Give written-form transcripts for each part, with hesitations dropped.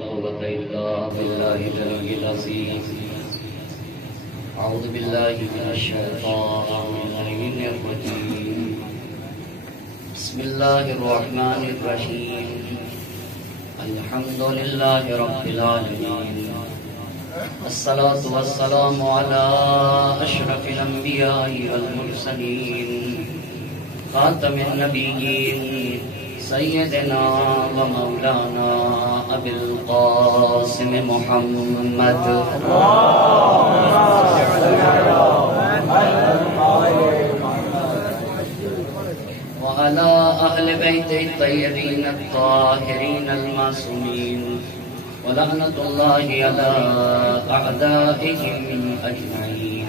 قوة إلا بالله العلي العظيم. أعوذ بالله من الشيطان الرجيم. بسم الله الرحمن الرحيم. الحمد لله رب العالمين. الصلاة والسلام على أشرف الأنبياء والمرسلين خاتم النبيين سيدنا ومولانا أبي القاسم محمد وعلى أهل بيت الطيبين الطاهرين المعصومين ولعنة الله على أعدائهم أجمعين.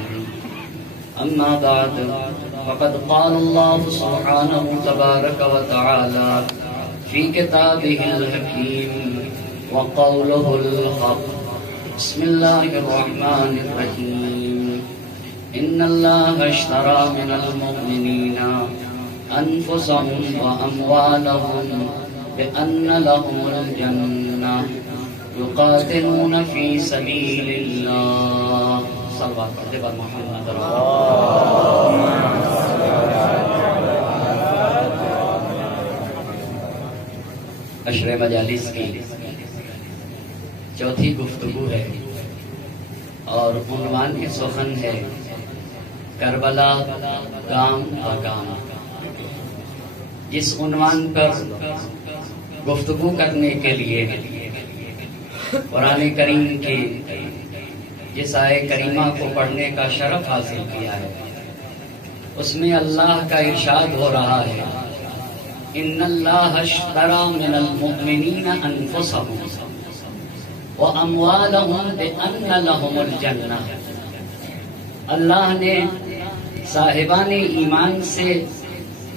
أما بعد فقد قال الله سبحانه تبارك وتعالى في كتابه الحكيم وقوله الحق. بسم الله الرحمن الرحيم. إن الله اشترى من المؤمنين أنفسهم وأموالهم بأن لهم الجنة يقاتلون في سبيل الله. صلوات على محمد عشر مجالس کی چوتھی گفتگو ہے اور عنوان کی سخن ہے کربلا گام آگام. جس عنوان پر گفتگو کرنے کے لیے قرآن کریم کی جس آیے کریمہ کو پڑھنے کا شرف حاصل کیا ہے اس میں اللہ کا ارشاد ہو رہا ہے ان اللہ اشتری من المؤمنین انفسهم واموالهم بان لهم الجنہ. اللہ نے صاحبان ایمان سے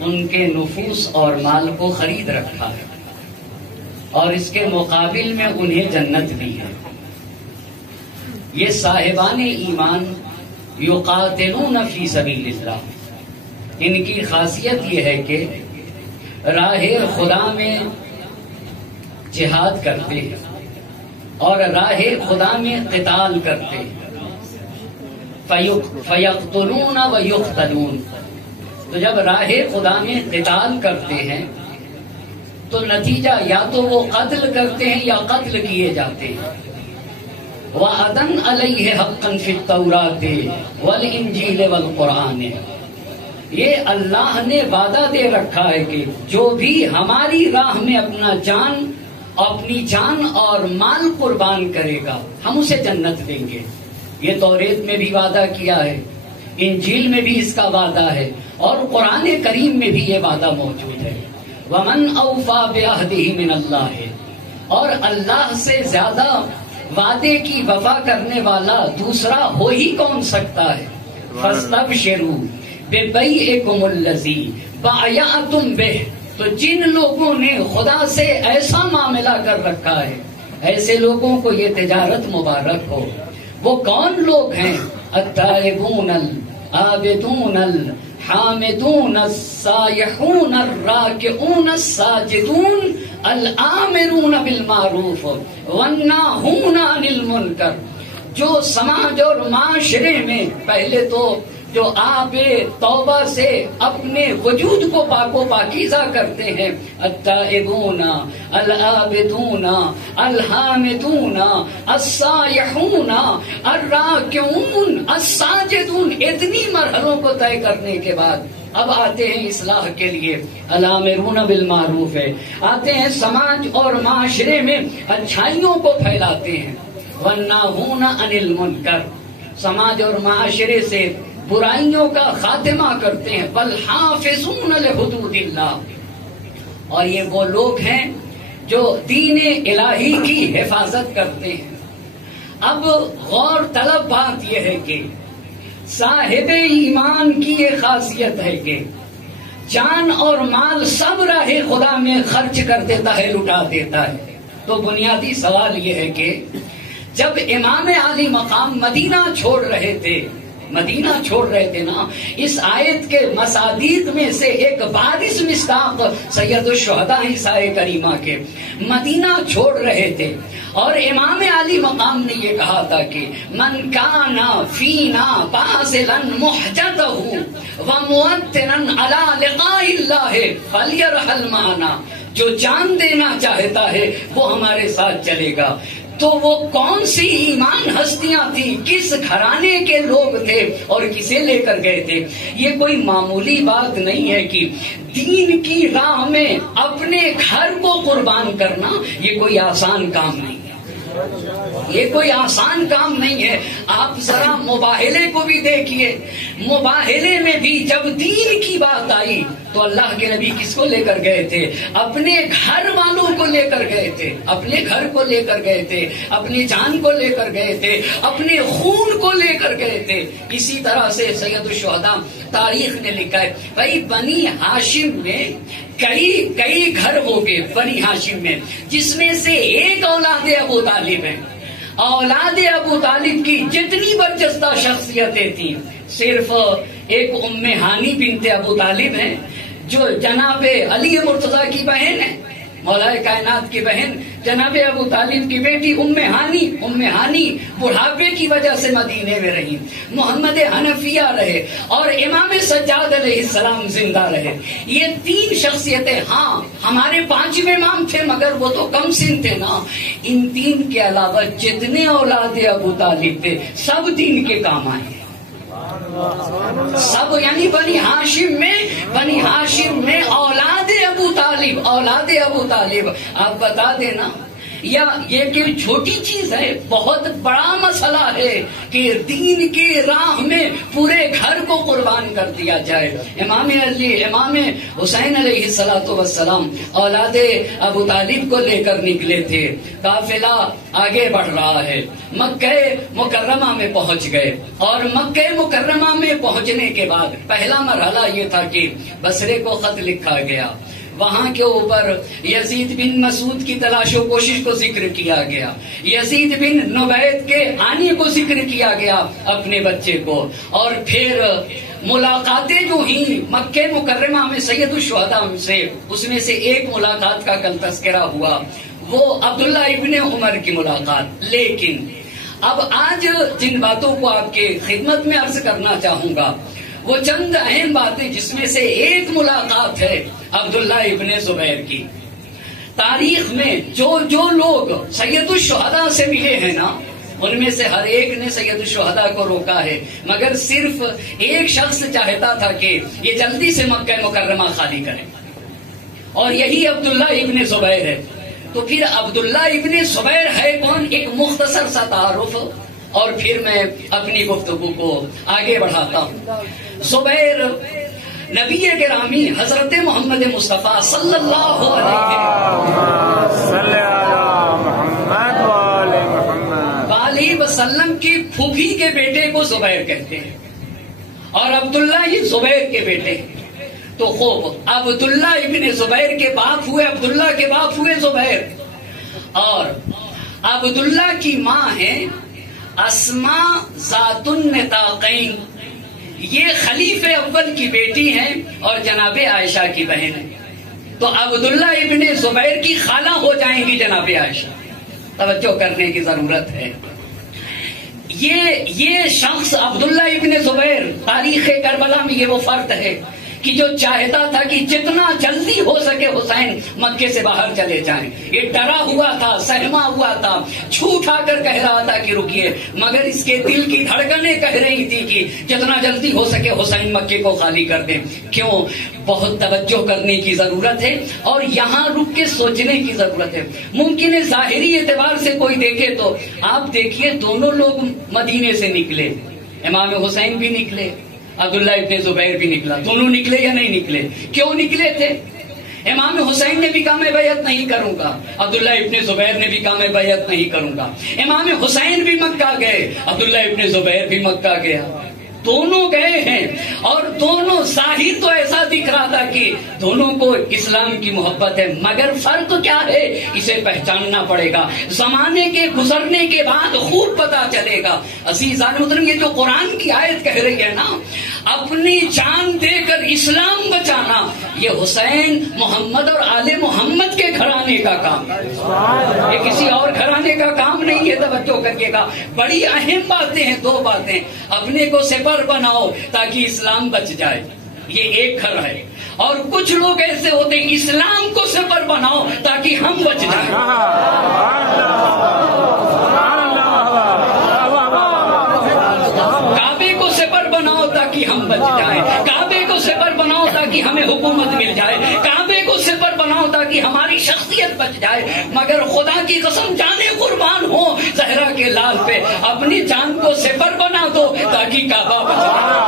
ان کے نفوس اور مال کو خرید رکھا ہے اور اس کے مقابل میں انہیں جنت دی ہے. یہ صاحبان ایمان یقاتلون فی سبیل اللہ، ان کی خاصیت یہ ہے کہ راہ خدا میں جہاد کرتے ہیں اور راہ خدا میں قتال کرتے ہیں. فیقتلون ویقتلون، تو جب راہ خدا میں قتال کرتے ہیں تو نتیجہ یا تو وہ قتل کرتے ہیں یا قتل کیے جاتے ہیں. وعدن علیہ حقا فی التوراۃ والانجیل والقرآن، یہ اللہ نے وعدہ دے رکھا ہے کہ جو بھی ہماری راہ میں اپنی جان اور مال قربان کرے گا ہم اسے جنت دیں گے. یہ توریت میں بھی وعدہ کیا ہے، انجیل میں بھی اس کا وعدہ ہے اور قرآن کریم میں بھی یہ وعدہ موجود ہے. ومن اوفی بعہدہ من اللہ، اور اللہ سے زیادہ وعدے کی وفا کرنے والا دوسرا ہو ہی کون سکتا ہے. فاستبشروا ببیعکم الذی بایعتم بہ، تو جن لوگوں نے خدا سے ایسا معاملہ کر رکھا ہے ایسے لوگوں کو یہ تجارت مبارک ہو. وہ کون لوگ ہیں؟ التائبون العابدون الحامدون السائحون الراکعون الساجدون الآمرون بالمعروف والناہون عن المنکر. جو سماج اور معاشرے میں پہلے تو جو آب توبہ سے اپنے وجود کو پاک و پاکیزہ کرتے ہیں، التائبون العابدون الحامدون السائحون الراکعون الساجدون، اتنی مرحلوں کو طے کرنے کے بعد اب آتے ہیں اصلاح کے لیے الامرون بالمعروف ہے، آتے ہیں سماج اور معاشرے میں اچھائیوں کو پھیلاتے ہیں. والناہون عن المنکر، سماج اور معاشرے سے برائیوں کا خاتمہ کرتے ہیں. والحافظون لحدود اللہ، اور یہ وہ لوگ ہیں جو دین الہی کی حفاظت کرتے ہیں. اب غور طلب بات یہ ہے کہ صاحب ایمان کی یہ خاصیت ہے کہ جان اور مال سب راہ خدا میں خرچ کر دیتا ہے، لٹا دیتا ہے. تو بنیادی سوال یہ ہے کہ جب امام عالی مقام مدینہ چھوڑ رہے تھے مدینہ چھوڑ رہے تھے نا، اس آیت کے مصادیق میں سے ایک بارز مصداق سید الشہداء عیسیٰ کریمہ کے مدینہ چھوڑ رہے تھے، اور امام علی مقام نے یہ کہا تھا کہ من کان فینا باذلا محجتہ وموطنا علی لقاء اللہ فلیرحل معنا، جو جان دینا چاہتا ہے وہ ہمارے ساتھ چلے گا۔ تو وہ کون سی ایمان ہستیاں تھیں، کس گھرانے کے لوگ تھے اور کسے لے کر گئے تھے؟ یہ کوئی معمولی بات نہیں ہے کہ دین کی راہ میں اپنے گھر کو قربان کرنا یہ کوئی آسان کام نہیں ہے، یہ کوئی آسان کام نہیں ہے۔ آپ ذرا مباہلے کو بھی دیکھیے، مباہلے میں بھی جب دین کی بات آئی تو اللہ کے نبی کس کو لے کر گئے تھے؟ اپنے گھر والوں کو لے کر گئے تھے، اپنے گھر کو لے کر گئے تھے، اپنی جان کو لے کر گئے تھے، اپنے خون کو لے کر گئے تھے۔ اسی طرح سے سید الشہداء تاریخ نے لکھا ہے بھائی بنی ہاشم میں کئی گھر ہو گئے، بنی ہاشم میں، جس میں سے ایک اولاد ابو طالب ہے۔ اولاد ابو طالب کی جتنی برجستہ شخصیتیں تھیں، صرف ایک ام ہانی بنت ابو طالب ہیں جو جناب علی مرتضیٰ کی بہن ہے، مولا کائنات کی بہن، جناب ابو طالب کی بیٹی ام ہانی بڑھاپے کی وجہ سے مدینے میں رہی، محمد حنفیہ رہے، اور امام سجاد علیہ السلام زندہ رہے۔ یہ تین شخصیتیں، ہاں ہمارے پانچویں امام تھے مگر وہ تو کم سن تھے نا۔ ان تین کے علاوہ جتنے اولاد ابو طالب تھے سب دین کے کام آئے، سب، یعنی بنی ہاشم میں اولاد ابو طالب آپ بتا دینا، یا یہ کہ چھوٹی چیز ہے، بہت بڑا مسئلہ ہے کہ دین کی راہ میں پورے گھر کو قربان کر دیا جائے۔ امام حسین علیہ السلام اولاد ابو طالب کو لے کر نکلے تھے، قافلہ آگے بڑھ رہا ہے، مکہ مکرمہ میں پہنچ گئے، اور مکہ مکرمہ میں پہنچنے کے بعد پہلا مرحلہ یہ تھا کہ بصرے کو خط لکھا گیا، وہاں کے اوپر یزید بن مسعود کی تلاش و کوشش کو ذکر کیا گیا، یزید بن نبیت کے آنے کو ذکر کیا گیا اپنے بچے کو، اور پھر ملاقاتیں جو ہیں مکہ مکرمہ میں سید الشہداء سے، اس میں سے ایک ملاقات کا کل تذکرہ ہوا، وہ عبداللہ ابن عمر کی ملاقات۔ لیکن اب آج جن باتوں کو آپ کے خدمت میں عرض کرنا چاہوں گا وہ چند اہم باتیں، جس میں سے ایک ملاقات ہے عبداللہ ابن زبیر کی۔ تاریخ میں جو لوگ سید الشہداء سے ملے ہیں نا، ان میں سے ہر ایک نے سید الشہداء کو روکا ہے، مگر صرف ایک شخص چاہتا تھا کہ یہ جلدی سے مکہ مکرمہ خالی کریں، اور یہی عبداللہ ابن زبیر ہے۔ تو پھر عبداللہ ابن زبیر ہے کون؟ ایک مختصر سا تعارف، اور پھر میں اپنی گفتگو کو آگے بڑھاتا ہوں۔ زبیر نبی گرامی حضرت محمد مصطفیٰ صلی اللہ علیہ وسلم کی پھوپھی کے بیٹے کو زبیر کہتے ہیں، اور عبداللہ یہ زبیر کے بیٹے ہیں۔ تو خوب عبداللہ ابن زبیر کے باپ ہوئے، عبداللہ کے باپ ہوئے زبیر، اور عبداللہ کی ماں ہے اسماء ذات النطاقین، یہ خلیفہ اول کی بیٹی ہیں اور جناب عائشہ کی بہن ہے۔ تو عبداللہ ابن زبیر کی خالہ ہو جائیں گی جناب عائشہ، توجہ کرنے کی ضرورت ہے۔ یہ شخص عبداللہ ابن زبیر تاریخ کربلا میں یہ وہ فرد ہے کہ جو چاہتا تھا کہ جتنا جلدی ہو سکے حسین مکے سے باہر چلے جائیں۔ یہ ڈرا ہوا تھا، سہما ہوا تھا، چھوٹ آ کر کہہ رہا تھا کہ رکیے، مگر اس کے دل کی دھڑکنیں کہہ رہی تھی کہ جتنا جلدی ہو سکے حسین مکے کو خالی کر دیں۔ کیوں؟ بہت توجہ کرنے کی ضرورت ہے اور یہاں رک کے سوچنے کی ضرورت ہے۔ ممکن ہے ظاہری اعتبار سے کوئی دیکھے تو آپ دیکھیے دونوں لوگ مدینے سے نکلے، امام حسین بھی نکلے، عبداللہ ابن زبیر بھی نکلا، دونوں نکلے یا نہیں نکلے؟ کیوں نکلے تھے؟ امام حسین نے بھی کہا میں بیعت نہیں کروں گا، عبداللہ ابن زبیر نے بھی کہا میں بیعت نہیں کروں گا۔ امام حسین بھی مکہ گئے، عبداللہ ابن زبیر بھی مکہ گیا۔ دونوں گئے ہیں اور دونوں ظاہر تو ایسا دکھ رہا تھا کہ دونوں کو اسلام کی محبت ہے، مگر فرق کیا ہے اسے پہچاننا پڑے گا، زمانے کے گزرنے کے بعد خوب پتا چلے گا۔ عزیزان محترم، یہ جو قرآن کی آیت کہہ رہی ہے نا، اپنی جان دے کر اسلام بچانا، یہ حسین، محمد اور آل محمد کے گھرانے کا کام ہے، یہ کسی اور گھرانے کا کام نہیں ہے۔ توجہ کریے گا، بڑی اہم باتیں ہیں، دو باتیں۔ اپنے کو سپر بناؤ تاکہ اسلام بچ جائے، یہ ایک گھر ہے، اور کچھ لوگ ایسے ہوتے ہیں اسلام کو سپر بناؤ تاکہ ہم بچ جائیں۔ کعبے کو سپر بناؤ تاکہ ہم بچ جائیں، کعبے کو سپر بناؤ تاکہ ہمیں حکومت مل جائے، کعبے کو سپر بناؤ تاکہ ہماری شخصیت بچ جائے، مگر خدا کی قسم جانے قربان ہو زہرا کے لال پہ، اپنی جان کو سپر بنا دو تاکہ کعبہ بچ جائے۔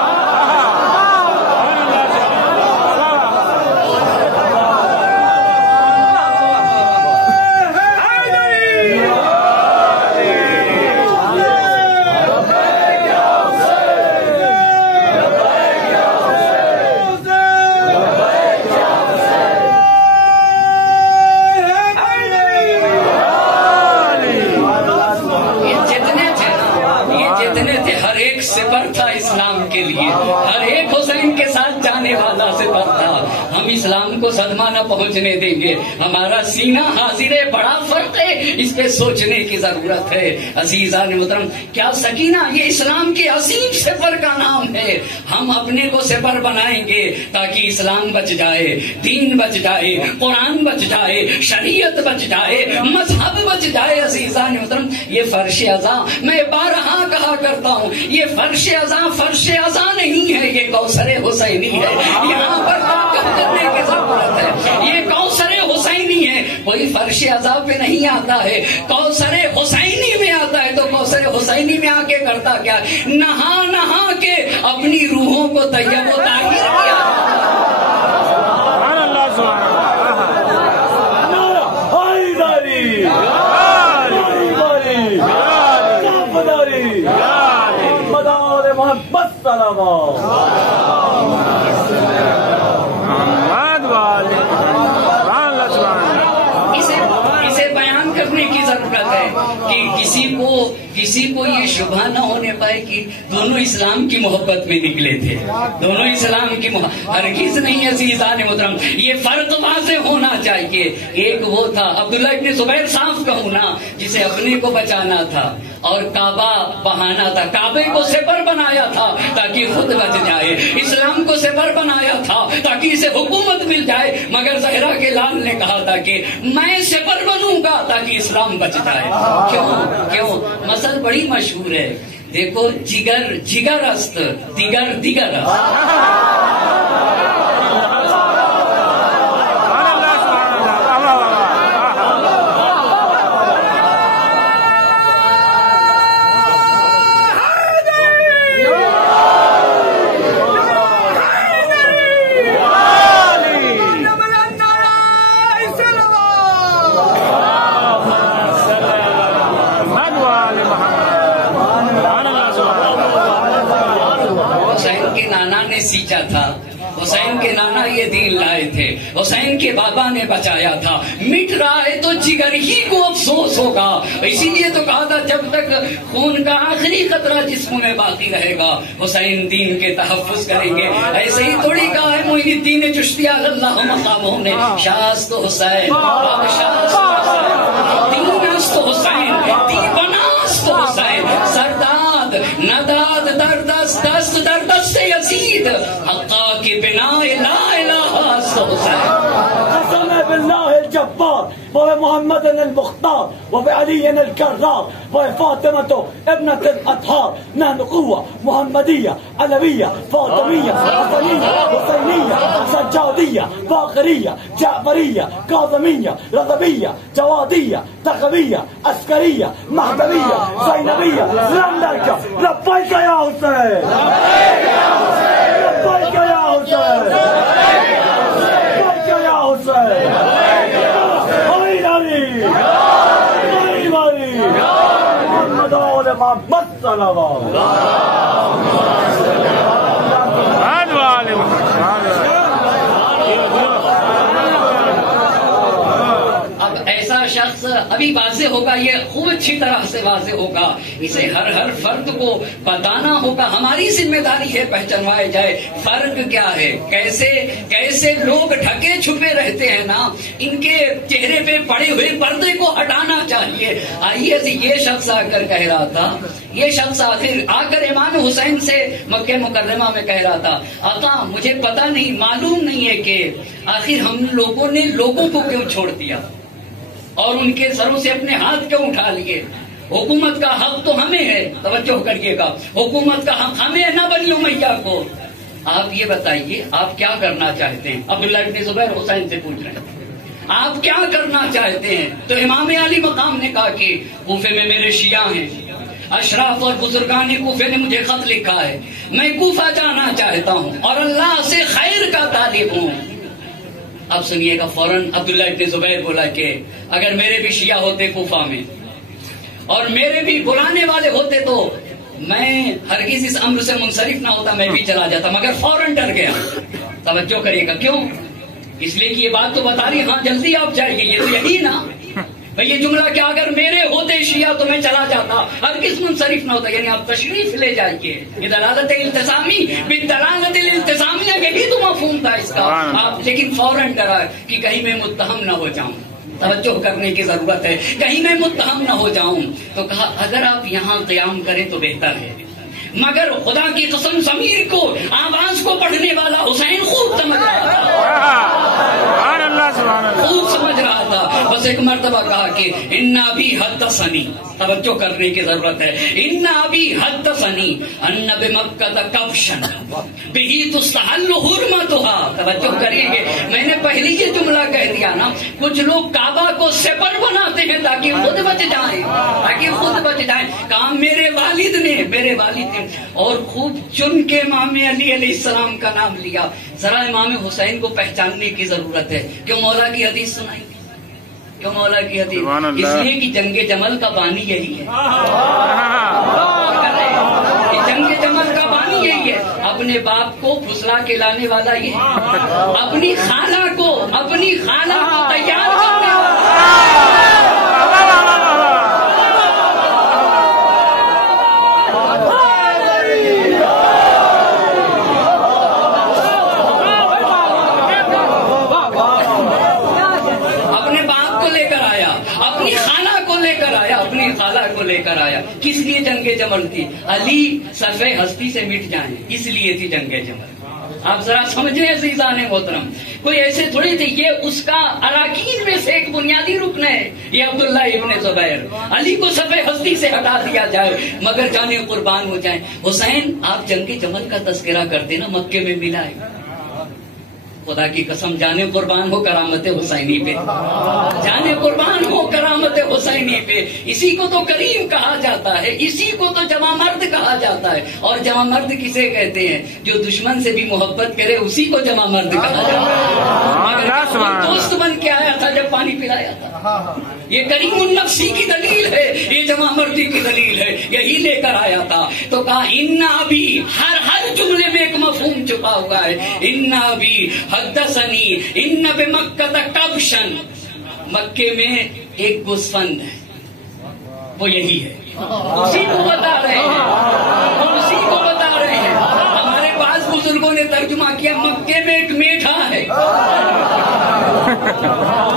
ہر ایک حسین کے ساتھ جانے والا سپر تھا۔ ہم اسلام کو صدمہ نہ پہنچنے دیں گے، ہمارا سینہ حاضر ہے، بڑا فرق ہے، اس پہ سوچنے کی ضرورت ہے۔ عزیزان محترم، کیا سکینہ، یہ اسلام کے عظیم سپر کا نام ہے۔ ہم اپنے کو سپر بنائیں گے تاکہ اسلام بچ جائے، دین بچ جائے، قرآن بچ جائے، شریعت بچ جائے، مذہب بچ جائے۔ عزیزان محترم، یہ فرش ازاں، میں بارہا کہا کرتا ہوں، یہ فرش ازاں فرش ازاں نہیں ہے، یہ کوثر حسینی ہے۔ یہاں پر توقف کرنے کی ضرورت ہے، یہ کوثر حسینی ہے، کوئی فرش ازاں پہ نہیں آتا ہے، کوثر حسینی میں آتا ہے۔ تو کوثر حسینی میں آ کے کرتا کیا؟ نہا نہا کے اپنی روحوں کو طیب و طاہر کیا۔ اسے بیان کرنے کی ضرورت ہے کہ کسی کو یہ شبہ نہ ہونے پائے کہ دونوں اسلام کی محبت میں نکلے تھے، دونوں اسلام کی ہرگز نہیں۔ عزیزان محترم، یہ فرق واضح ہونا چاہیے۔ ایک وہ تھا عبداللہ ابن زبیر، صاف کہوں نا، جسے اپنے کو بچانا تھا اور کعبہ بہانا تھا، کعبے کو سپر بنایا تھا تاکہ خود بچ جائے، اسلام کو سپر بنایا تھا تاکہ اسے حکومت مل جائے، مگر زہرا کے لال نے کہا تھا کہ میں سپر بنوں گا تاکہ اسلام بچ جائے۔ کیوں؟ مثل بڑی مشہور ہے، دیکھو، جگر جگر است، دیگر دیگر است۔ سیچا تھا، حسین کے نانا یہ دین لائے تھے، حسین کے بابا نے بچایا تھا، مٹ رہا ہے تو جگر ہی کو افسوس ہوگا۔ اسی لیے تو کہا تھا جب تک خون کا آخری قطرہ جسم میں باقی رہے گا حسین دین کے تحفظ کریں گے۔ ایسے ہی تھوڑی کہا ہے معین الدین چشتی اللہ مقامہ نے، شاست حسین، شاست حسین، دینست حسین، دیوانست حسین، سرداد نداد دردست دست دردست یزید، حقا کی بنا لا الہ است حسین۔ قسم باللہ الجبار وبمحمد المختار وبعلي الكرار وفاطمة ابنة الأطهار، نحن قوة محمدية علوية فاطمية حسنية حسينية سجادية باقرية جعفرية كاظمية رضبية جوادية تقوية عسكرية مهدوية زينبية لندركة. لبيك يا حسين، لبيك يا حسين، لبيك يا حسين. محمد آل محمد صلی اللہ ابھی واضح ہوگا، یہ خوب اچھی طرح سے واضح ہوگا، اسے ہر فرد کو بتانا ہوگا، ہماری ذمہ داری ہے پہچانوائے جائے فرق کیا ہے، کیسے لوگ ڈھکے چھپے رہتے ہیں نا، ان کے چہرے پہ پڑے ہوئے پردے کو ہٹانا چاہیے۔ آئیے یہ شخص آ کر کہہ رہا تھا، یہ شخص آ کر امام حسین سے مکہ مکرمہ میں کہہ رہا تھا، آقا مجھے پتہ نہیں، معلوم نہیں ہے کہ آخر ہم لوگوں نے لوگوں کو کیوں چھوڑ دیا اور ان کے سروں سے اپنے ہاتھ کیوں اٹھا لیے؟ حکومت کا حق تو ہمیں ہے، توجہ کریے گا، حکومت کا حق ہمیں ہے نہ بنی امیہ کو۔ آپ یہ بتائیے آپ کیا کرنا چاہتے ہیں؟ عبداللہ ابن زبیر حسین سے پوچھ رہے ہیں آپ کیا کرنا چاہتے ہیں؟ تو امام علی مقام نے کہا کہ کوفے میں میرے شیعہ ہیں، اشراف اور بزرگان کوفے نے مجھے خط لکھا ہے، میں کوفہ جانا چاہتا ہوں اور اللہ سے خیر کا طالب ہوں۔ اب سنیے گا، فوراً عبداللہ ابن زبیر بولا کہ اگر میرے بھی شیعہ ہوتے کوفہ میں اور میرے بھی بلانے والے ہوتے تو میں ہرگز اس امر سے منصرف نہ ہوتا، میں بھی چلا جاتا، مگر فوراً ڈر گیا۔ توجہ کریے گا، کیوں؟ اس لیے کہ یہ بات تو بتا رہی ہاں جلدی آپ جائیے، یہ تو یہی نا بھئی، یہ جملہ کیا اگر میرے ہوتے شیعہ تو میں چلا جاتا، ہرگز منصرف نہ ہوتا، یعنی آپ تشریف لے جائیے، یہ دلالت التزامی بدلالت الالتزامیہ، یہی تو مفہوم تھا اس کا۔ آپ لیکن فوراً ڈرا کہ کہیں میں متہم نہ ہو جاؤں، توجہ کرنے کی ضرورت ہے، کہیں میں متہم نہ ہو جاؤں۔ تو کہا اگر آپ یہاں قیام کریں تو بہتر ہے، مگر خدا کی قسم ضمیر کو، آواز کو پڑھنے والا حسین خوب سمجھ رہا تھا، خوب سمجھ رہا تھا۔ بس ایک مرتبہ کہا کہ اِنَّ أَبِي حَدَّثَنِي، توجہ کرنے کی ضرورت ہے، اِنَّ أَبِي حَدَّثَنِي أَنَّ بِمَكَّةَ كَبْشًا بِهِ تُسْتَحَلُّ حُرْمَتُهَا۔ توجہ کریے گے، میں نے پہلے یہ جملہ کہہ دیا نا، کچھ لوگ کعبہ کو سپر بناتے ہیں تاکہ خود بچ جائیں، کام میرے والد نے اور خوب چن کے امام علی علیہ السلام کا نام لیا۔ ذرا امام حسین کو پہچاننے کی ضرورت ہے۔ کیوں مولا کی حدیث سنائی؟ کیوں مولا کی حدیث؟ اس لیے کہ جنگ جمل کا بانی یہی ہے، جنگ جمل کا بانی یہی ہے، اپنے باپ کو پھسلا کے لانے والا یہ، اپنی خالہ کو تیار کرنے والا۔ لے کر آیا، کس لیے جنگ جمل تھی؟ علی صفحہ ہستی سے مٹ جائیں، اس لیے تھی جنگ جمل۔ آپ ذرا سمجھیں عزیزان محترم، کوئی ایسے تھوڑی تھے، یہ اس کا اراکین میں سے ایک بنیادی رکن ہے، یہ عبداللہ ابن زبیر۔ علی کو صفحہ ہستی سے ہٹا دیا جائے مگر جانے قربان ہو جائیں۔ حسین آپ جنگ جمل کا تذکرہ کرتے نا، مکے میں ملا ہے، خدا کی قسم جانے قربان ہو کرامت حسینی پہ، جانے قربان ہو کرامت حسینی پہ۔ اسی کو تو کریم کہا جاتا ہے، اسی کو تو جوان مرد کہا جاتا ہے، اور جوان مرد کسے کہتے ہیں؟ جو دشمن سے بھی محبت کرے اسی کو جوان مرد کہا جاتا ہے۔ دوست بن کے آیا تھا جب پانی پلایا تھا، یہ کریم النفسی کی دلیل ہے، یہ جوان مردی کی دلیل ہے، یہی لے کر آیا تھا۔ تو کہا اِنَّ أَبِي، ہر جملے میں ایک مفہوم چھپا ہوا ہے، اِنَّ أَبِي حدثنی ان بمکہ کبشن، مکے میں ایک گوسفند ہے، وہ یہی ہے، اسی کو بتا رہے ہیں، ہمارے پاس بزرگوں نے ترجمہ کیا، مکے میں ایک میٹھا ہے،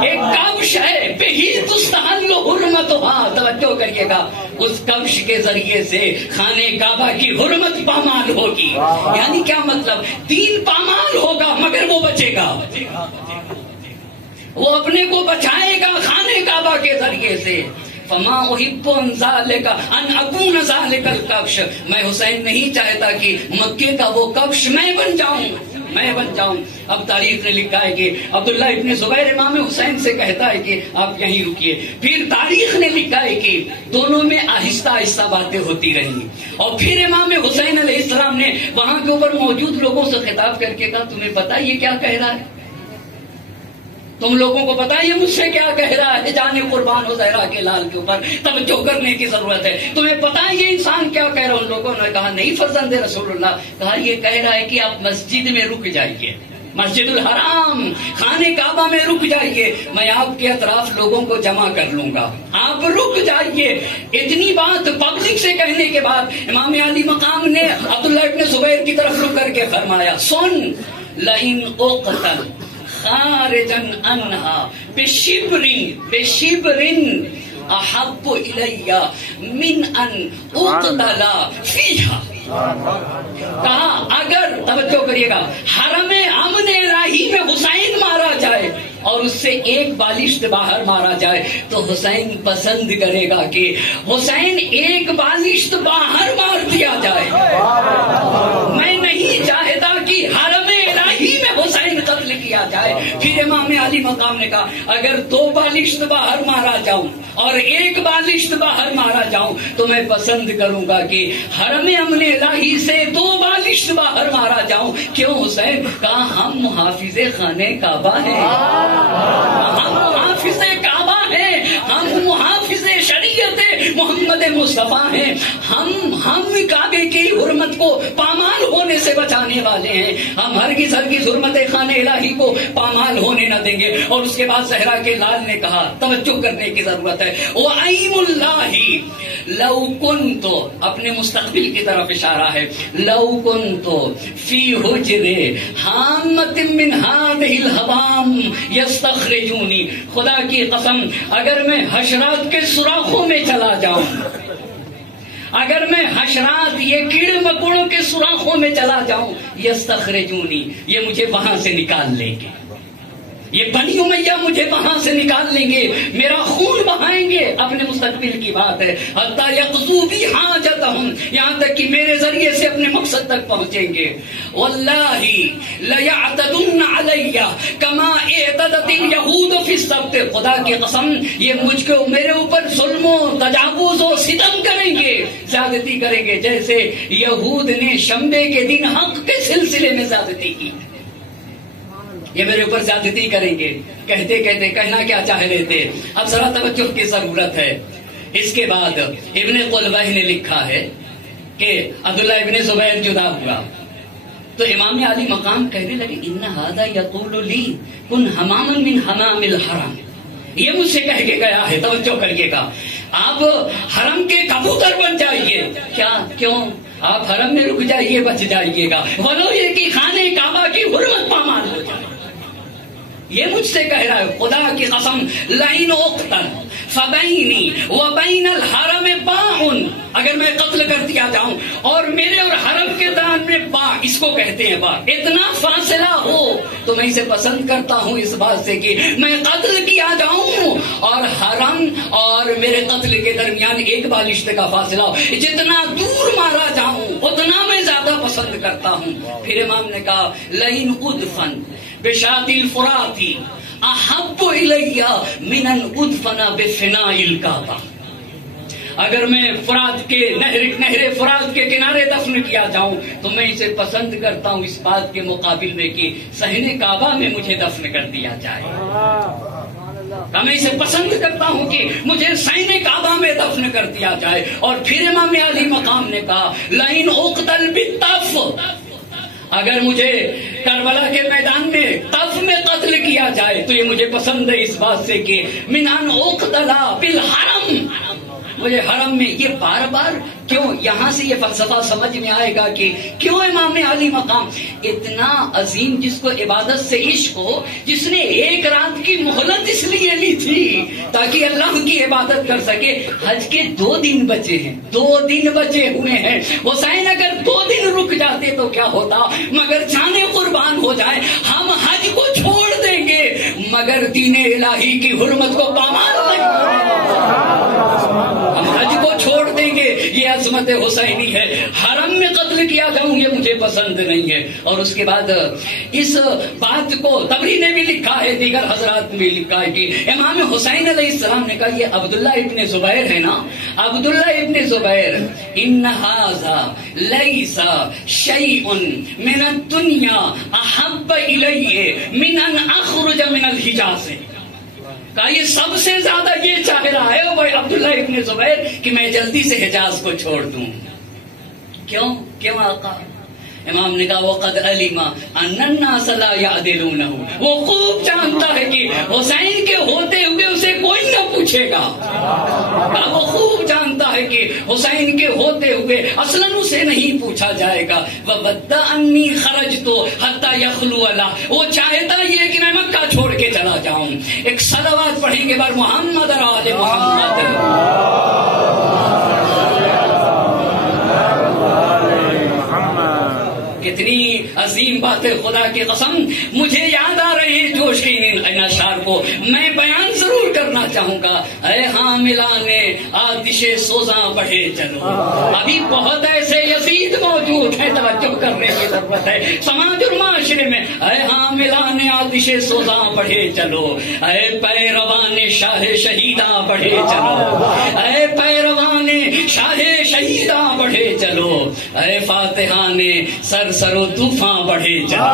ایک کبش ہے، بہی تستحل حرمتها۔ توجہ کریے گا، اس کبش کے ذریعے سے خانے کعبہ کی حرمت پامال ہوگی۔ یعنی کیا مطلب؟ دین پامال ہوگا مگر وہ بچے گا، وہ اپنے کو بچائے گا خانے کعبہ کے ذریعے سے۔ فما احب ان ذالک ان اکون ذالک الکبش، میں حسین نہیں چاہتا کہ مکے کا وہ کبش میں بن جاؤں۔ اب تاریخ نے لکھا ہے کہ عبداللہ ابن زبیر امام حسین سے کہتا ہے کہ آپ یہیں رکیے، پھر تاریخ نے لکھا ہے کہ دونوں میں آہستہ آہستہ باتیں ہوتی رہی، اور پھر امام حسین علیہ السلام نے وہاں کے اوپر موجود لوگوں سے خطاب کر کے کہا، تمہیں پتا یہ کیا کہہ رہا ہے؟ تم لوگوں کو پتا یہ مجھ سے کیا کہہ رہا ہے؟ جانے قربان ہو زہرا کے لال کے اوپر توجہ کرنے کی ضرورت ہے، تمہیں پتا یہ انسان کیا کہہ رہا ہے؟ ان لوگوں نے کہا نہیں فرزند رسول اللہ، کہا یہ کہہ رہا ہے کہ آپ مسجد میں رک جائیے، مسجد الحرام خانے کعبہ میں رک جائیے، میں آپ کے اطراف لوگوں کو جمع کر لوں گا، آپ رک جائیے۔ اتنی بات پبلک سے کہنے کے بعد امام علی مقام نے عبداللہ ابن زبیر کی طرف رک کر کے فرمایا، سن لئن اقتل خارجا عنہا بشبر احب الی من ان اقتل فیہا۔ کہا اگر توجہ کریے گا، حرم امن الہی میں حسین مارا جائے اور اس سے ایک بالشت باہر مارا جائے تو حسین پسند کرے گا کہ حسین ایک بالشت باہر مار دیا جائے۔ میں نہیں چاہتا کہ حرم الہی میں حسین قتل کیا جائے۔ پھر امام علی مقام نے کہا اگر 2 بالشت باہر مارا جاؤں اور 1 بالشت باہر مارا جاؤں تو میں پسند کروں گا کہ حرم امن الہی سے 2 بالشت باہر مارا جاؤں۔ کیوں حسین؟ کہا ہم محافظ خانے کعبہ ہیں، ہم محافظ کعبہ ہیں، ہم محافظ شریعت محمد مصطفیٰ ہیں، ہم کعبے کی حرمت کو پامال ہونے سے بچانے والے ہیں، ہم ہرگز حرمت خانہ الہی کو پامال ہونے نہ دیں گے۔ اور اس کے بعد زہرا کے لال نے کہا، توجہ کرنے کی ضرورت ہے، وَأَيْمُ اللَّهِ لَوْ كُنْتُ، اپنے مستقبل کی طرف اشارہ ہے، لَوْ كُنْتُ فِي حُجْرِ حَامَّةٍ مِّنْ هَٰذِهِ الْحَوَامِ يَسْتَخْرِجُونِي، خدا کی قسم اگر میں حشرات کے سوراخوں میں چلا جاؤں، اگر میں حشرات یہ کیڑے مکوڑوں کے سوراخوں میں چلا جاؤں، یستخرجونی، یہ مجھے وہاں سے نکال لیں گے، یہ بنی امیہ مجھے وہاں سے نکال لیں گے، میرا خون بہائیں گے۔ اپنے مستقبل کی بات ہے، حتی یقضوا بی حاجتہم، یہاں تک کہ میرے ذریعے سے اپنے مقصد تک پہنچیں گے۔ واللہ لیعتدن علی کما اعتدت الیہود فی السبت، خدا کی قسم یہ مجھ کو میرے اوپر ظلم و تجاوز و ستم کریں گے، زیادتی کریں گے، جیسے یہود نے شنبے کے دن حق کے سلسلے میں زیادتی کی، یہ میرے اوپر زیادتی کریں گے۔ کہتے کہتے کہنا کیا چاہ رہے تھے، اب ذرا توجہ کی ضرورت ہے۔ اس کے بعد ابن قلوہ نے لکھا ہے کہ عبداللہ ابن زبیر جدا ہوا تو امام علی مقام کہنے لگے ان ھذا یقول لی کن حماما من حمام الحرم، یہ مجھ سے کہہ کے گیا ہے، توجہ کریے گا، آپ حرم کے کبوتر بن جائیے۔ کیا؟ کیوں؟ آپ حرم میں رک جائیے، بچ جائیے گا، ولو یہ کہ خانے کعبہ کی حرمت پامال ہو جائے، یہ مجھ سے کہہ رہا ہے۔ خدا کی قسم لئن اقتل فبینی وبین الحرم باع، اگر میں قتل کر دیا جاؤں اور میرے اور حرم کے درمیان میں باع، اس کو کہتے ہیں باع، اتنا فاصلہ ہو تو میں اسے پسند کرتا ہوں اس بات سے کہ میں قتل کیا جاؤں اور حرم اور میرے قتل کے درمیان 1 بالشت کا فاصلہ ہو، جتنا دور مارا جاؤں اتنا میں زیادہ پسند کرتا ہوں۔ پھر امام نے کہا لئن ادفن بشاط الفرات احب الی من ان ادفن بفناء الکعبہ، اگر میں فرات کے نہر فرات کے کنارے دفن کیا جاؤں تو میں اسے پسند کرتا ہوں اس بات کے مقابل میں کہ صحن کعبہ میں مجھے دفن کر دیا جائے، میں اسے پسند کرتا ہوں کہ مجھے صحن کعبہ میں دفن کر دیا جائے۔ اور پھر امام علی مقام نے کہا لئن اقتل بالطف، اگر مجھے کربلا کے میدان میں طف میں قتل کیا جائے تو یہ مجھے پسند ہے اس بات سے کہ من ان اقتل بالحرم، مجھے حرم میں۔ یہ بار بار کیوں؟ یہاں سے یہ فلسفہ سمجھ میں آئے گا کہ کیوں امام علی مقام اتنا عظیم، جس کو عبادت سے عشق ہو، جس نے 1 رات کی مہلت اس لیے لی تھی تاکہ اللہ کی عبادت کر سکے۔ حج کے 2 دن بچے ہیں، 2 دن بچے ہوئے ہیں، حسین اگر 2 دن رک جاتے تو کیا ہوتا، مگر جانیں قربان ہو جائے، ہم حج کو چھوڑ دیں گے مگر دین الہی کی حرمت کو پامال نہیں، ہم حج کو چھوڑ دیں گے، یہ عظمت حسینی ہے۔ حرم میں قتل کیا جاؤں یہ مجھے پسند نہیں ہے۔ اور اس کے بعد اس بات کو طبری نے بھی لکھا ہے، دیگر حضرات نے بھی لکھا ہے کہ امام حسین علیہ السلام نے کہا یہ عبداللہ ابن زبیر ہے نا، عبداللہ ابن زبیر ان ھذا لیس شیء من الدنیا احب الی من ان اخرج من الحجاز، کہا یہ سب سے زیادہ یہ چاہ رہا ہے وہ عبداللہ ابن زبیر کہ میں جلدی سے حجاز کو چھوڑ دوں۔ کیوں آقا؟ امام نے کہا وقد علم ان الناس لا يعدلونه، وہ خوب جانتا ہے کہ حسین کے ہوتے ہوئے اسے کوئی نہ پوچھے گا، وہ خوب جانتا ہے کہ حسین کے ہوتے ہوئے اصلاً اسے نہیں پوچھا جائے گا۔ وَوَدَّ أَنِّي خَرَجْتُ حَتَّى يَخْلُوَ لَهُ، وہ چاہتا یہ کہ میں مکہ چھوڑ کے چلا جاؤں۔ ایک صلوات پڑھیں گے بر محمد اور آل محمد۔ کتنی عظیم بات ہے، خدا کی قسم مجھے یاد آ رہے ہیں جوش کے ان اشعار کو میں بیان ضرور کرنا چاہوں گا۔ اے حاملان آتش سوزاں بڑھے چلو، ابھی بہت ایسے یزید موجود ہیں، توجہ کرنے کی ضرورت ہے سماج اور معاشرے میں۔ اے حاملان آتش سوزاں بڑھے چلو، اے پیروان شاہ شہیداں بڑھے چلو، اے پیروان شاہ شہیداں بڑھے چلو، اے فاتحان سر سر و طوفاں بڑھے چلو،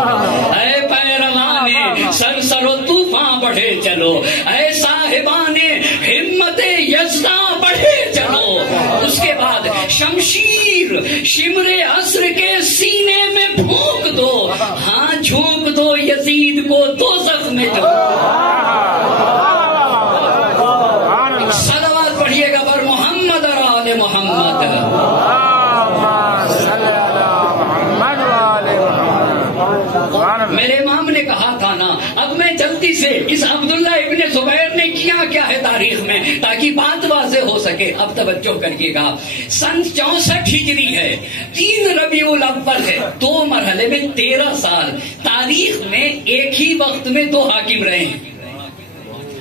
اے پیروان سر سر و طوفاں بڑھے چلو، اے صاحبان ہمت یزداں بڑھے چلو۔ اس کے بعد شمشیر شمر عصر کے سینے میں پھونک دو، ہاں جھونک دو یزید کو دوزخ میں جو۔ صلوات پڑھیے گا بر محمد اور آل محمد۔ میرے امام نے کہا تھا نا، اب میں جلدی سے اس عبداللہ ابن زبیر نے کیا کیا ہے تاریخ میں تاکہ بات واضح ہو سکے۔ اب توجہ کریے گا، سن 64 ہجری ہے، 3 ربیع الاول ہے، 2 مرحلے میں 13 سال تاریخ میں ایک ہی وقت میں 2 حاکم رہے ہیں۔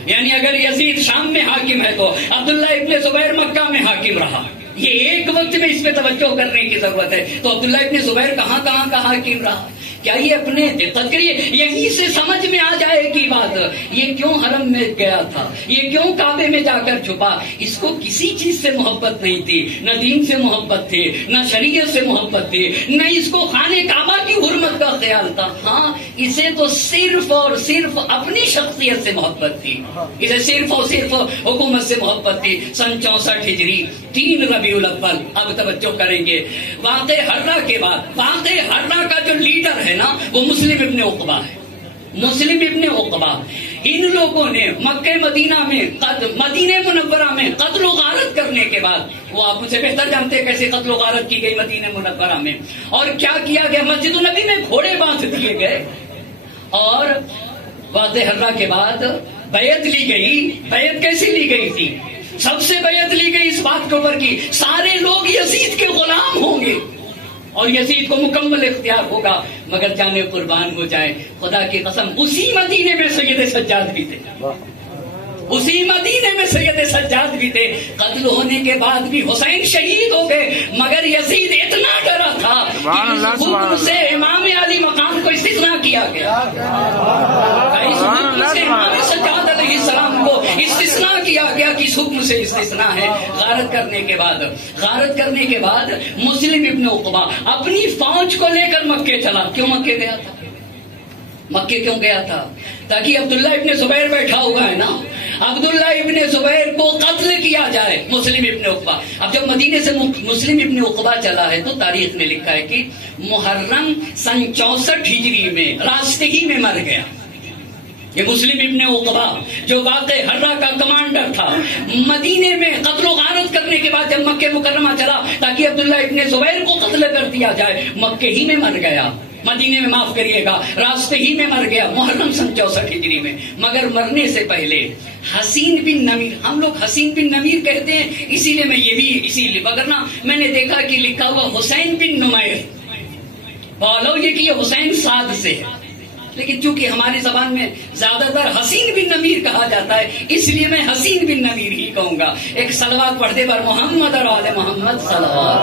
یعنی اگر یزید شام میں حاکم ہے تو عبداللہ ابن زبیر مکہ میں حاکم رہا۔ یہ ایک وقت میں اس پہ توجہ کرنے کی ضرورت ہے۔ تو عبداللہ ابن زبیر کہاں کہاں کا حاکم رہا؟ کیا یہ اپنے دقت کریے، یہیں سے سمجھ میں آ جائے گی بات، یہ کیوں حرم میں گیا تھا، یہ کیوں کعبے میں جا کر چھپا۔ اس کو کسی چیز سے محبت نہیں تھی، نہ دین سے محبت تھی، نہ شریعت سے محبت تھی، نہ اس کو خانہ کعبہ کی حرمت کا خیال تھا۔ ہاں اسے تو صرف اور صرف اپنی شخصیت سے محبت تھی، اسے صرف اور صرف حکومت سے محبت تھی۔ سن 64 ہجری 3 ربیع الاول۔ اب توجہ کریں گے، واقع حرہ کے بعد، واقع حرہ کا جو لیڈر ہے نا وہ مسلم ابن عقبہ ہے، مسلم ابن عقبہ۔ ان لوگوں نے مکہ مدینہ میں مدینہ منورہ میں قتل و غارت کرنے کے بعد، وہ آپ مجھے بہتر جانتے ہیں کیسے قتل و غارت کی گئی مدینہ منورہ میں، اور کیا کیا گیا، مسجد النبی میں گھوڑے باندھ دیے گئے، اور واقع حرہ کے بعد بیعت لی گئی۔ بیعت کیسی لی گئی تھی؟ سب سے بیعت لی گئی اس بات کے اوپر کہ سارے لوگ یزید کے غلام ہوں گے اور یزید کو مکمل اختیار ہوگا، مگر جانے قربان ہو جائے خدا کی قسم اسی مدینے میں سید سجاد بھی تھے، اسی مدینے میں سید سجاد بھی تھے۔ قتل ہونے کے بعد بھی حسین شہید ہو گئے، مگر یزید اتنا ڈرا تھا کہ اس حکم سے امام علی مقام کو استثناء کیا گیا، اس حکم سے امام سجاد علیہ السلام کو استثناء کیا گیا کہ اس حکم سے استثناء ہے۔ غارت کرنے کے بعد مسلم ابن عقبہ اپنی فوج کو لے کر مکے چلا۔ کیوں مکے گیا تھا؟ مکے کیوں گیا تھا؟ تاکہ عبداللہ ابن زبیر بیٹھا ہوا ہے نا، عبداللہ ابن زبیر کو قتل کیا جائے، مسلم ابن عقبہ۔ اب جب مدینے سے مسلم ابن عقبہ چلا ہے تو تاریخ میں لکھا ہے کہ محرم سن 64 ہجری میں راستے ہی میں مر گیا۔ یہ مسلم ابن عقبہ جو واقع حرہ کا کمانڈر تھا، مدینے میں قتل و غارت کرنے کے بعد جب مکہ مکرمہ چلا تاکہ عبداللہ ابن زبیر کو قتل کر دیا جائے، مکے ہی میں مر گیا، مدینے میں معاف کریے گا راستے ہی میں مر گیا محرم سن 64 ہجری میں۔ مگر مرنے سے پہلے حسین بن نمیر، ہم لوگ حسین بن نمیر کہتے ہیں اسی لیے میں یہ بھی اسی لیے، وگرنہ میں نے دیکھا کہ لکھا ہوا حسین بن نمیر، بولو یہ کہ یہ حسین سعد سے ہے، لیکن چونکہ ہماری زبان میں زیادہ تر حسین بن نمیر کہا جاتا ہے اس لیے میں حسین بن نمیر ہی کہوں گا۔ ایک صلوات پڑھ دے بر محمد اور آل محمد صلوات۔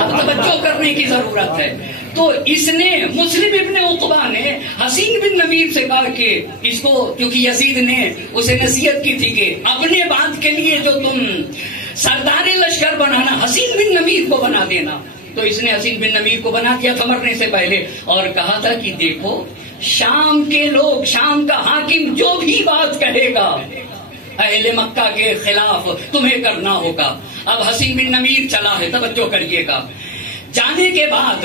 اب توجہ کرنے کی ضرورت ہے۔ تو اس نے مسلم ابن عقبہ نے حسین بن نمیر سے کہا کہ اس کو، کیونکہ یزید نے اسے نصیحت کی تھی کہ اپنے بات کے لیے جو تم سردار لشکر بنانا حسین بن نمیر کو بنا دینا، تو اس نے حسین بن نمیر کو بنا دیا تھا مرنے سے پہلے، اور کہا تھا کہ دیکھو شام کے لوگ، شام کا حاکم جو بھی بات کہے گا اہل مکہ کے خلاف تمہیں کرنا ہوگا. اب حسین بن نمیر چلا ہے، توجہ کریے گا. جانے کے بعد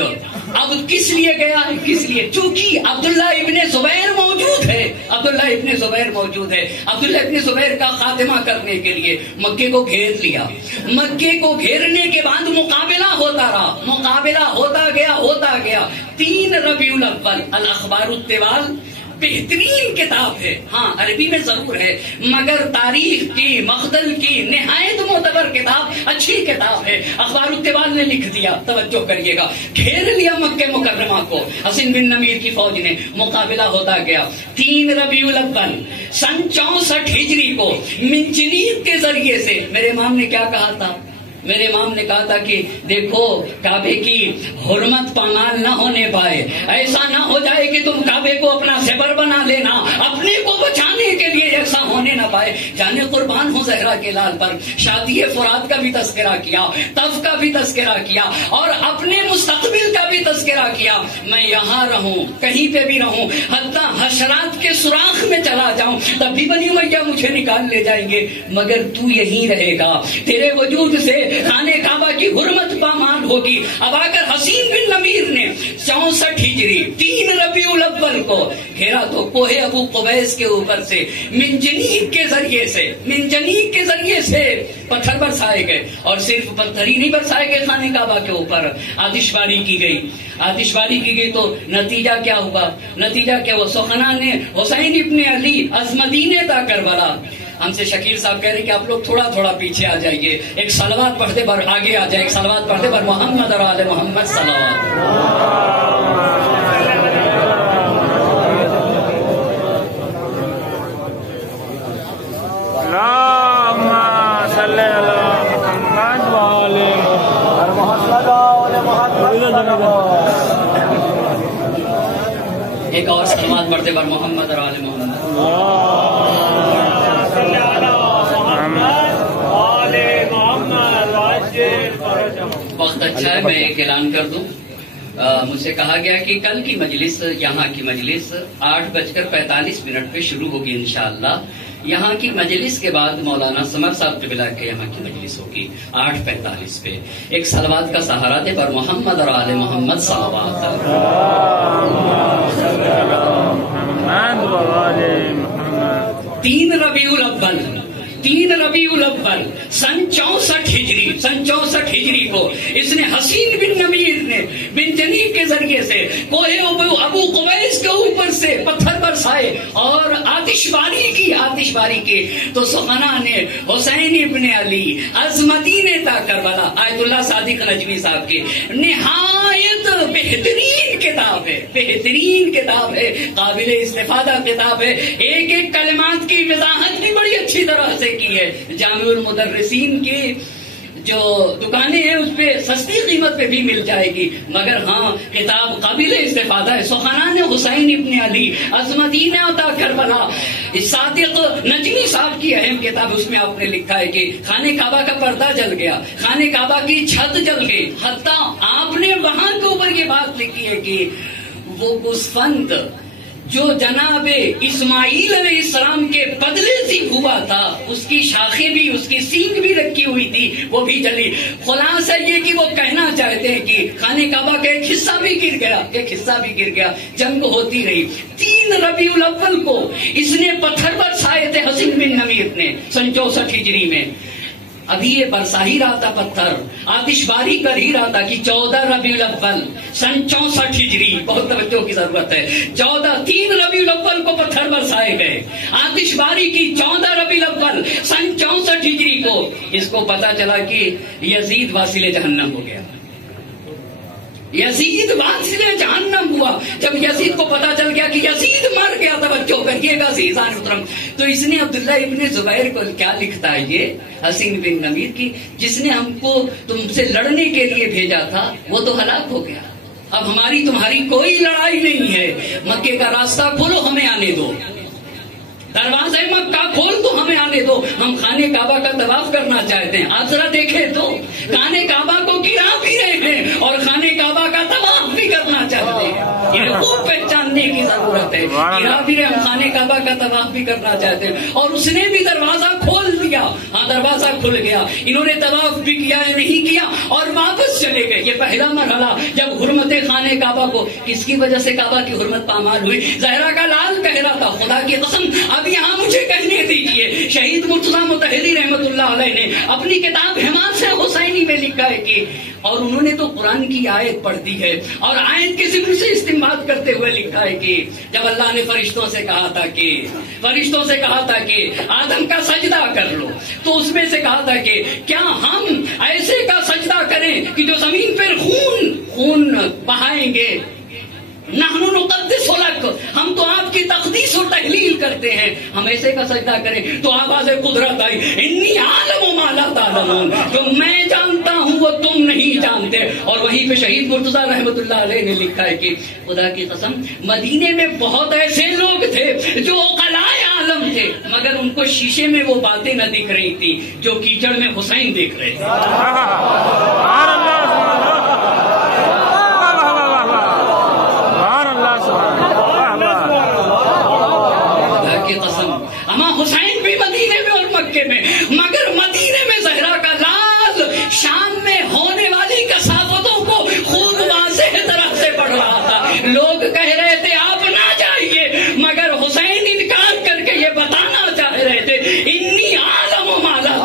اب کس لیے گیا ہے؟ کس لیے؟ چونکہ عبداللہ ابن زبیر موجود ہے. عبداللہ ابن زبیر موجود ہے. عبداللہ ابن زبیر کا خاتمہ کرنے کے لیے مکے کو گھیر لیا. مکے کو گھیرنے کے بعد مقابلہ ہوتا رہا، مقابلہ ہوتا گیا. 3 ربیع الاول. الاخبار الطوال بہترین کتاب ہے، ہاں عربی میں ضرور ہے، مگر تاریخ کی، مخدل کی نہایت معتبر کتاب، اچھی کتاب ہے. اخبار الطوال نے لکھ دیا، توجہ کریے گا. گھیر لیا مکہ مکرمہ کو حسین بن نمیر کی فوج نے. مقابلہ ہوتا گیا. 3 ربیع الاول سن 64 ہجری کو منجنیق کے ذریعے سے میرے امام نے کیا کہا تھا؟ میرے امام نے کہا تھا کہ دیکھو کعبے کی حرمت پامال نہ ہونے پائے، ایسا نہ ہو جائے کہ تم کعبے کو اپنا زیور بنا لینا، اپنے کو بچانے کے لیے ایسا ہونے نہ پائے. جانے قربان ہوں زہرا کے لال پر. شادی فرات کا بھی تذکرہ کیا، طف کا بھی تذکرہ کیا، اور اپنے مستقبل کا بھی تذکرہ کیا. میں یہاں رہوں، کہیں پہ بھی رہوں، حتیٰ حشرات کے سوراخ میں چلا جاؤں، تب بھی بنی امیہ مجھے نکال لے جائیں گے، مگر تو یہیں رہے گا. تیرے وجود سے خانہ کعبہ کی حرمت پامال ہوگی. اب آ کر حسین بن نمیر نے 64 ہجری 3 ربیع الاول کو گھیرا تو کوہ ابو قبیس کے اوپر سے منجنیق کے ذریعے سے پتھر برسائے گئے. اور صرف پتھر ہی نہیں برسائے گئے خانہ کعبہ کے اوپر، آتش باری کی گئی. تو نتیجہ کیا ہوا؟ سخنا نے حسین ابن علی عظمدین تا کربلا. ہم سے شکیل صاحب کہہ رہے ہیں کہ آپ لوگ تھوڑا پیچھے آ جائیے، ایک صلوات پڑھتے بر آگے آ جائے، ایک صلوات پڑھتے بر محمد اور آل محمد صلوات. ایک اور صلوات پڑھتے بر محمد اور آل محمد. وقت اچھا ہے، میں ایک اعلان کر دوں. مجھ سے کہا گیا کہ کل کی مجلس، یہاں کی مجلس 8:45 پہ شروع ہوگی انشاءاللہ. یہاں کی مجلس کے بعد مولانا سمر صاحب قبلہ کے یہاں کی مجلس ہوگی 8:45 پہ. ایک صلوات کا سہارا دے پر محمد اور آل محمد صلوات. 3 ربیع الاول سن 64 ہجری کو اس نے حسین بن نمیر نے منجنیق کے ذریعے سے کوہ ابو قبیس کے اوپر سے پتھر برسائے اور آتش باری کی. تو سخنا نے حسین ابن علی عظمدین تا کربلا آیت اللہ صادق نجمی صاحب کی نہایت بہترین کتاب ہے، قابل استفادہ کتاب ہے. ایک کلمات کی وضاحت بھی بڑی اچھی طرح سے کی ہے. جامع المدرسین کی جو دکانیں ہیں اس پہ سستی قیمت پہ بھی مل جائے گی، مگر ہاں کتاب قابل استفادہ ہے. سخنان حسین ابن علی عظمدین تا کربلا صادق نجمی صاحب کی اہم کتاب. اس میں آپ نے لکھا ہے کہ خانہ کعبہ کا پردہ جل گیا، خانہ کعبہ کی چھت جل گئی، حتیٰ آپ نے وہاں کے اوپر یہ بات لکھی ہے کہ وہ گوسفند جو جناب اسماعیل علیہ السلام کے بدلے سے ہوا تھا، اس کی شاخیں بھی، اس کی سینگ بھی رکھی ہوئی تھی، وہ بھی جلی. خلاصہ یہ کہ وہ کہنا چاہتے ہیں کہ خانہ کعبہ کا ایک حصہ بھی گر گیا، جنگ ہوتی رہی. 3 ربیع الاول کو اس نے پتھر برسائے تھے حسین بن نمیر نے سن 64 ہجری میں. ابھی یہ برسا ہی رہا تھا پتھر، آتش باری کر ہی رہا تھا کہ 14 ربیع الاول سن 64 ہجری، بہت توجہ کی ضرورت ہے. 3 ربیع الاول کو پتھر برسائے گئے، آتش باری کی. 14 ربیع الاول سن 64 ہجری کو اس کو پتا چلا کہ یزید واصل جہنم ہو گیا. یزید واصل جہنم ہوا. جب یزید کو پتا چل گیا کہ یزید مر گیا، توجہ کریے گا عزیزان محترم، تو اس نے عبداللہ ابن زبیر کو کیا لکھتا ہے یہ حسین بن نمیر کی، جس نے ہم کو تم سے لڑنے کے لیے بھیجا تھا وہ تو ہلاک ہو گیا. اب ہماری تمہاری کوئی لڑائی نہیں ہے، مکے کا راستہ کھولو، ہمیں آنے دو، دروازہ مکہ کھول دو، ہمیں آنے دو، ہم خانہ کعبہ کا طواف کرنا چاہتے ہیں. آپ ذرا دیکھیں تو خانہ کعبہ کو گرا بھی رہے ہیں اور خانہ کعبہ کا طواف بھی کرنا چاہتے ہیں. یہ خوب پہچاننے کی ضرورت ہے. پھر ہم خانے کعبہ کا طواف بھی کرنا چاہتے ہیں اور اس نے بھی دروازہ کھول دیا. ہاں دروازہ کھل گیا, انہوں نے طواف بھی کیا یا نہیں کیا اور واپس چلے گئے. یہ پہلا مرحلہ جب حرمت خانے کعبہ کو, کس کی وجہ سے کعبہ کی حرمت پامال ہوئی؟ زہرا کا لال کہہ رہا تھا خدا کی قسم اب یہاں مجھے کہنے دیجیے. شہید مرتضیٰ مطہری رحمت اللہ علیہ نے اپنی کتاب حماسہ حسینی میں لکھا ہے کہ, اور انہوں نے تو قرآن کی آیت پڑھ دی ہے اور آیت کے ذکر سے استنباط کرتے ہوئے لکھا ہے کہ جب اللہ نے فرشتوں سے کہا تھا کہ آدم کا سجدہ کر لو, تو اس میں سے کہا تھا کہ کیا ہم ایسے کا سجدہ کریں کہ جو زمین پر خون بہائیں گے؟ نحن نقدس لک, ہم تو آپ کی تقدیس و تحلیل کرتے ہیں, ہم ایسے کا سجدہ کریں. تو آواز قدرت آئی, انی عالم ما لا تعلمون, جو میں جانتا ہوں وہ تم نہیں جانتے. اور وہیں پہ شہید مرتضیٰ رحمت اللہ علیہ نے لکھا ہے کہ خدا کی قسم مدینے میں بہت ایسے لوگ تھے جو عقلائے عالم تھے, مگر ان کو شیشے میں وہ باتیں نہ دکھ رہی تھی جو کیچڑ میں حسین دیکھ رہے تھے. حسین بھی مدینے میں اور مکے میں, مگر مدینے میں زہرا کا لال شام میں ہونے والی کثافتوں کو خوب واضح طرح سے پڑھ رہا تھا. لوگ کہہ رہے تھے آپ نہ جائیے, مگر حسین انکار کر کے یہ بتانا چاہ رہے تھے انی عالم ما لا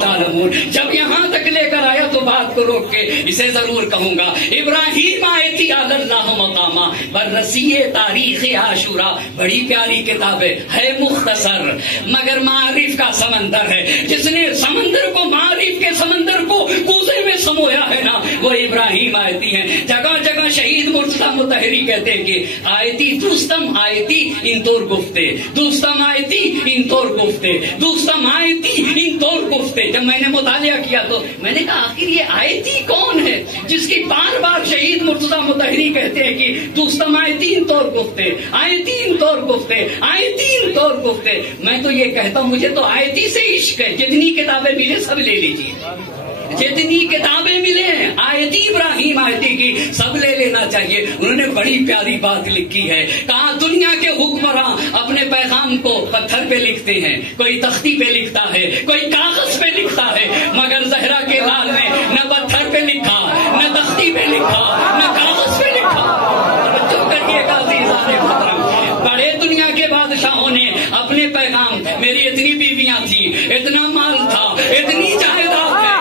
تعلمون. جب یہاں تک لے کر آیا تو بات کو روک کے اسے ضرور کہوں گا. ابراہیم آیتی علی اللہ مقامہ بررسی تاریخ عاشورہ, بڑی پیاری کتاب ہے مختصر مگر معارف کا سمندر ہے. جس نے سمندر کو, معارف کے سمندر کو کوزے میں سمویا ہے نا, وہ ابراہیم آیتی ہیں. جگہ جگہ شہید مرتضیٰ مطہری کہتے ہیں کہ آیتی دوستم آیتی انطور گفتے, دوستم آیتی انطور گفتے, دوستم آیتی انطور گفتے. جب میں نے مطالعہ کیا تو میں نے کہا آخر یہ آیتی کون ہے جس کی بار بار شہید مرتضیٰ مطہری کہتے ہیں کہ دوستم آیتی انطور گفتے, آیتی انطور گفتے, آیتی انطور گفتے. میں تو یہ کہتا ہوں مجھے تو آیتی سے عشق ہے, جتنی کتابیں ملے سب لے لیجیے, جتنی کتابیں ملے آیتی ابراہیم آیتی کی سب لے لینا چاہیے. انہوں نے بڑی پیاری بات لکھی ہے, کہا دنیا کے حکمراں اپنے پیغام کو پتھر پہ لکھتے ہیں, کوئی تختی پہ لکھتا ہے, کوئی کاغذ پہ لکھتا ہے, مگر زہرا کے لال نے نہ پتھر پہ لکھا, نہ تختی پہ لکھا, نہ کاغذ پہ لکھا. توجہ کریے گا عزیزان محترم, بڑے دنیا کے بادشاہوں نے اپنے پیغام, میری اتنی بیویاں تھیں, اتنا مال تھا, اتنی جائیداد ہے,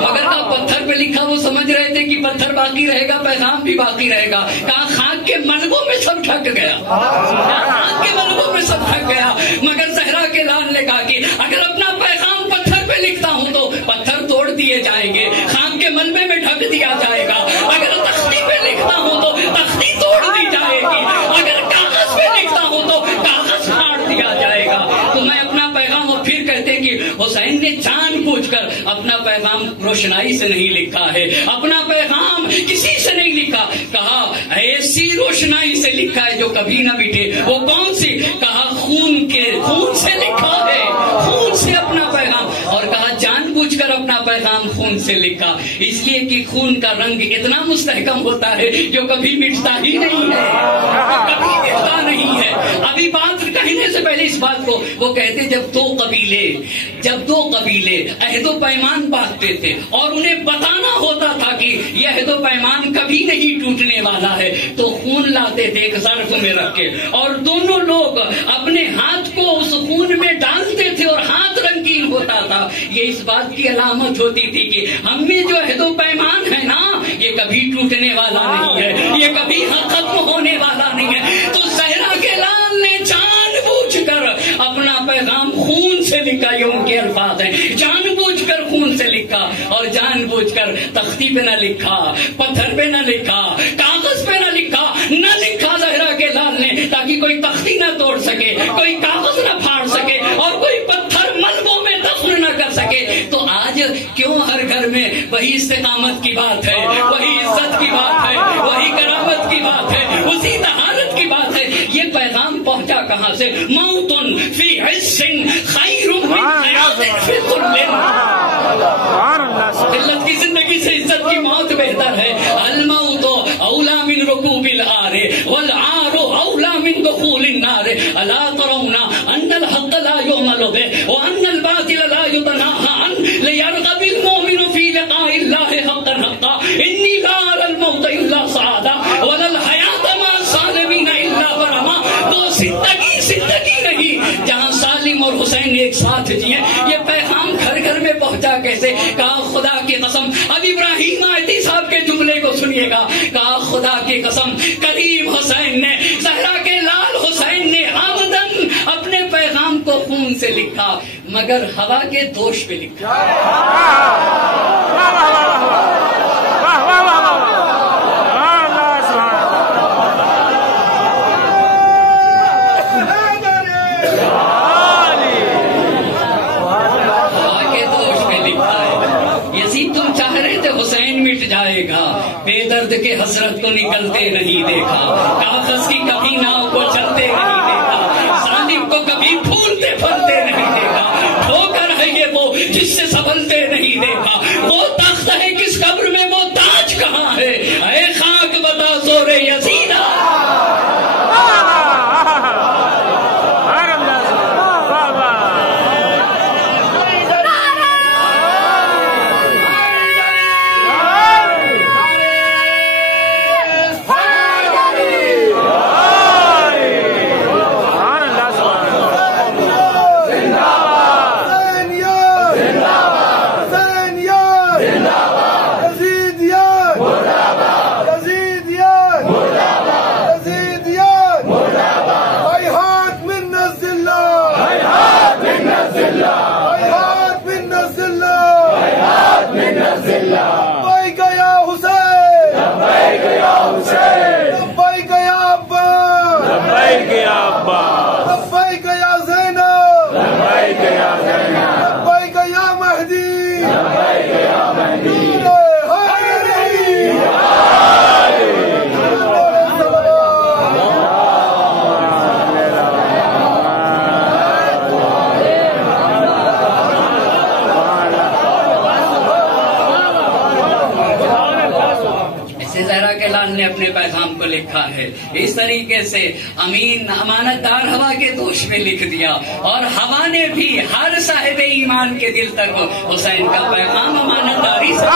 مگر کا پتھر پہ لکھا وہ سمجھ رہے تھے کہ پتھر باقی رہے گا, پیغام بھی باقی رہے گا. کہا خاک کے ملبوں میں سب ڈھک گیا, خاک کے ملبوں میں سب ڈھک گیا. مگر زہرا کے لال نے کہا کہ اگر اپنا پیغام پتھر پہ لکھتا ہوں تو پتھر توڑ دیے جائیں گے, خاک کے ملبے میں ڈھک دیا جائے گا. اگر تختی پہ لکھتا ہوں تو تختی توڑ دی جائے گی, اگر کاغذ پہ لکھتا ہوں تو کاغذ پھاڑ دیا جائے گا. تو میں اپنا پیغام, اور پھر کہتے کہ حسین نے جان بوجھ کر اپنا پیغام روشنائی سے نہیں لکھا ہے, اپنا پیغام کسی سے نہیں لکھا. کہا ایسی روشنائی سے لکھا ہے جو کبھی نہ مٹے. وہ کون سی؟ کہا خون سے لکھا ہے, خون سے اپنا پیغام. اور کہا جان بوجھ کر اپنا پیغام خون سے لکھا, اس لیے کہ خون کا رنگ اتنا مستحکم ہوتا ہے جو کبھی مٹتا ہی نہیں ہے, کبھی مٹتا نہیں ہے. ابھی بات کہنے سے پہلے اس بات کو وہ کہتے جب دو قبیلے عہد و پیمان باندھتے تھے اور انہیں بتانا ہوتا تھا کہ یہ عہد و پیمان کبھی نہیں ٹوٹنے والا ہے, تو خون لاتے تھے ایک ظرف میں رکھ کے, اور دونوں لوگ اپنے ہاتھ کو اس خون میں ڈالتے تھے اور ہاتھ رنگین ہوتا تھا. یہ اس بات کی علامت ہوتی تھی کہ ہم میں جو عہد و پیمان ہے نا یہ کبھی ٹوٹنے والا نہیں ہے, یہ کبھی ختم ہونے والا نہیں ہے. تو زہرا کے لال نے جان بوجھ کر اپنا پیغام خون سے لکھا, یہ ان کے الفاظ ہیں, جان بوجھ کر خون سے لکھا, اور جان بوجھ کر تختی پہ نہ لکھا, پتھر پہ نہ لکھا, کاغذ پہ نہ لکھا زہرا کے لال نے, تاکہ کوئی تختی نہ توڑ سکے, کوئی کاغذ نہ پھاڑ سکے, اور کوئی پتھر ملبوں میں دفن نہ کر سکے. تو آج کیوں ہر گھر میں وہی استقامت کی بات ہے, وہی عزت کی بات ہے, وہی اللہ سے موتن فی عز خیر من حیات فی ذل. ذلت کی زندگی سے عزت کی موت بہتر ہے. الموت اولا من رکوب العار والعار اولا من دخول النار. الا ترون ان الحق لا يعمل به وان الباطل لا يتناهى عنه ليرغب المؤمن في لقاء الله حقا حقا. انی لا ارى الموت الا سعادا ولا الحیات مع الظالمین الا برما. تو زندگی نہیں جہاں سالم اور حسین ایک ساتھ جیے. یہ پیغام گھر گھر میں پہنچا کیسے؟ کہا خدا کی قسم. اب ابراہیم آیتی صاحب کے جملے کو سنیے گا. کہا خدا کی قسم کریم حسین نے، زہرا کے لال حسین نے عمدن اپنے پیغام کو خون سے لکھا مگر ہوا کے دوش پہ لکھا. جائے گا بے درد کے حسرت کو نکلتے نہیں دیکھا. کاغذ کی کبھی ناؤ کو چلتے نہیں دیکھا. ظالم کو کبھی پھولتے پھلتے نہیں دیکھا. ٹھوکر ہے یہ وہ جس سے سنبھلتے نہیں دیکھا. وہ تخت ہے کس قبر میں، وہ تاج کہاں ہے؟ اے خاک بتا زور یزیدہ. نے اپنے پیغام کو لکھا ہے اس طریقے سے. امین امانت دار ہوا کے دوش میں لکھ دیا اور ہوا نے بھی ہر صاحب ایمان کے دل تک حسین کا پیغام امانت داری سے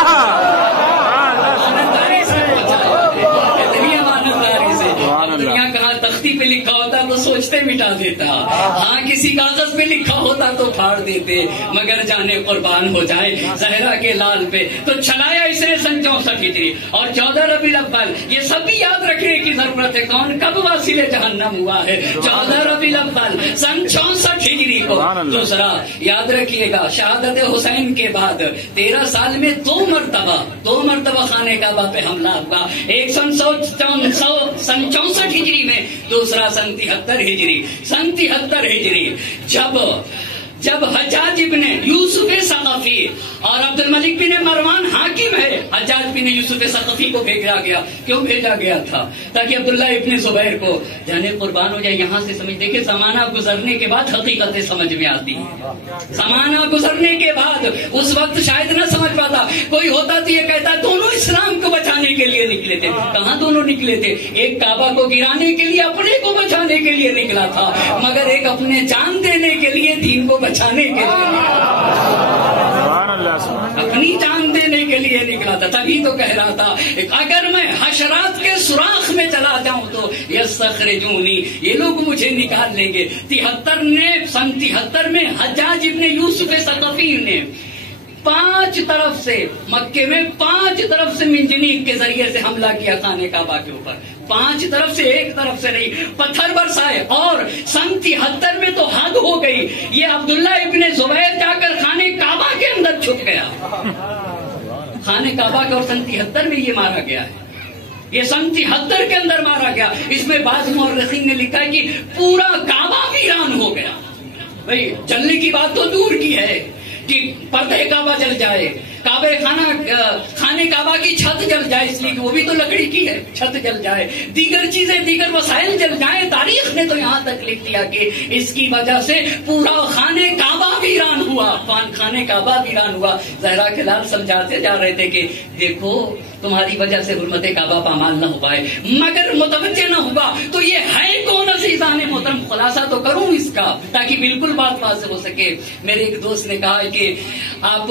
دنیا کہاں تختی پہ لکھا ہوتا تو سوچتے مٹا دیتا. ہاں کسی کاغذ پہ لکھا ہوتا تو پھاڑ دیتے. مگر جانے قربان ہو جائے زہرا کے لال پہ تو چلایا اس نے سن 64 ہجری اور 14 ربیع الاول. یہ سب بھی یاد رکھنے کی ضرورت ہے کون کب واصل جہنم ہوا ہے. 14 ربیع الاول سن 64 ہجری کو. دوسرا یاد رکھیے گا شہادت حسین کے بعد 13 سال میں دو مرتبہ خانے کعبہ پہ حملہ ہوا. ایک سن 64 ہجری میں، دوسرا سن 73 ہجری. سن 73 ہجری جب حجاج ابن یوسف ثقفی اور عبد الملک بن مروان حاکم ہے. حجاج بن یوسف ثقفی کو بھیجا گیا. کیوں بھیجا گیا تھا؟ تاکہ عبداللہ ابن زبیر کو جانے قربان ہو جائے. یہاں سے سمجھ دیکھیں زمانہ گزرنے کے بعد حقیقتیں سمجھ میں آتی ہیں. زمانہ گزرنے کے بعد اس وقت شاید نہ سمجھ پاتا. کوئی ہوتا تو یہ کہتا دونوں اسلام کو بچانے کے لیے نکلے تھے. کہاں دونوں نکلے تھے؟ ایک کعبہ کو گرانے کے لیے اپنے کو بچانے کے لیے نکلا تھا مگر ایک اپنے جان دینے کے لیے دین کو بچانے کے لیے اپنی جان دینے کے لیے نکلا تھا. تبھی تو کہہ رہا تھا اگر میں حشرات کے سوراخ میں چلا جاؤں تو یستخرجونی، یہ لوگ مجھے نکال لیں گے. 73 میں حجاج ابن یوسف ثقفی نے 5 طرف سے مکے میں 5 طرف سے منجنیق کے ذریعے سے حملہ کیا خانے کعبہ کے اوپر. 5 طرف سے، ایک طرف سے نہیں. پتھر برسائے اور سن 73 میں تو حد ہو گئی. یہ عبداللہ ابن زبیر جا کر خانے کعبہ کے اندر چھپ گیا. خانے کعبہ کے اور سن 73 میں یہ مارا گیا ہے. یہ سن 73 کے اندر مارا گیا. اس میں بعض مورخین نے لکھا ہے کہ پورا کعبہ ویران ہو گیا. بھائی چلنے کی بات تو دور کی ہے، کہ پردے کعبہ جل جائے، خانے کعبہ کی چھت جل جائے، اس لیے کہ وہ بھی تو لکڑی کی ہے، چھت جل جائے، دیگر چیزیں، دیگر وسائل جل جائیں. تاریخ نے تو یہاں تک لکھ دیا کہ اس کی وجہ سے پورا خانے کعبہ ویران ہوا، خانے کعبہ ویران ہوا. زہرا کے لال سمجھاتے جا رہے تھے کہ دیکھو تمہاری وجہ سے حرمت کعبہ پامال نہ ہو پائے، مگر متوجہ نہ ہوا تو یہ ہے کون عزیزان محترم؟ خلاصہ تو کروں اس کا تاکہ بالکل بات واضح ہو سکے. میرے ایک دوست نے کہا کہ آپ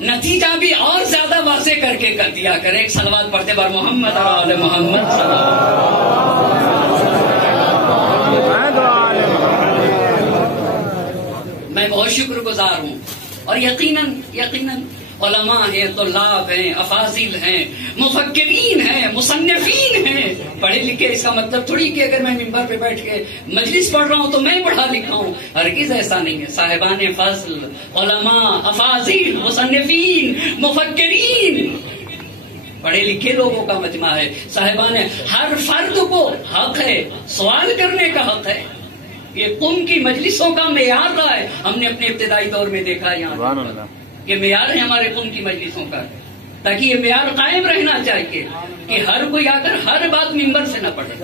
نتیجہ بھی اور زیادہ واضح کر کے کر دیا کریں. ایک صلوات پڑھتے بار محمد اور آل محمد صلی اللہ علیہ وسلم. میں بہت شکر گزار ہوں اور یقیناً علماء ہیں، طلاب ہیں، افاضل ہیں، مفکرین ہیں، مصنفین ہیں، پڑھے لکھے. اس کا مطلب تھوڑی کہ اگر میں ممبر پہ بیٹھ کے مجلس پڑھ رہا ہوں تو میں پڑھا لکھا ہوں، ہرگز ایسا نہیں ہے. صاحبان فضل، علماء، افاضل، مصنفین، مفکرین، پڑھے لکھے لوگوں کا مجمع ہے. صاحبان، ہر فرد کو حق ہے، سوال کرنے کا حق ہے. یہ قم کی مجلسوں کا معیار رہا ہے. ہم نے اپنے ابتدائی دور میں دیکھا یہاں یہ معیار ہے ہمارے قوم کی مجلسوں کا، تاکہ یہ معیار قائم رہنا چاہیے کہ ہر کوئی آ کر ہر بات ممبر سے نہ پڑھے.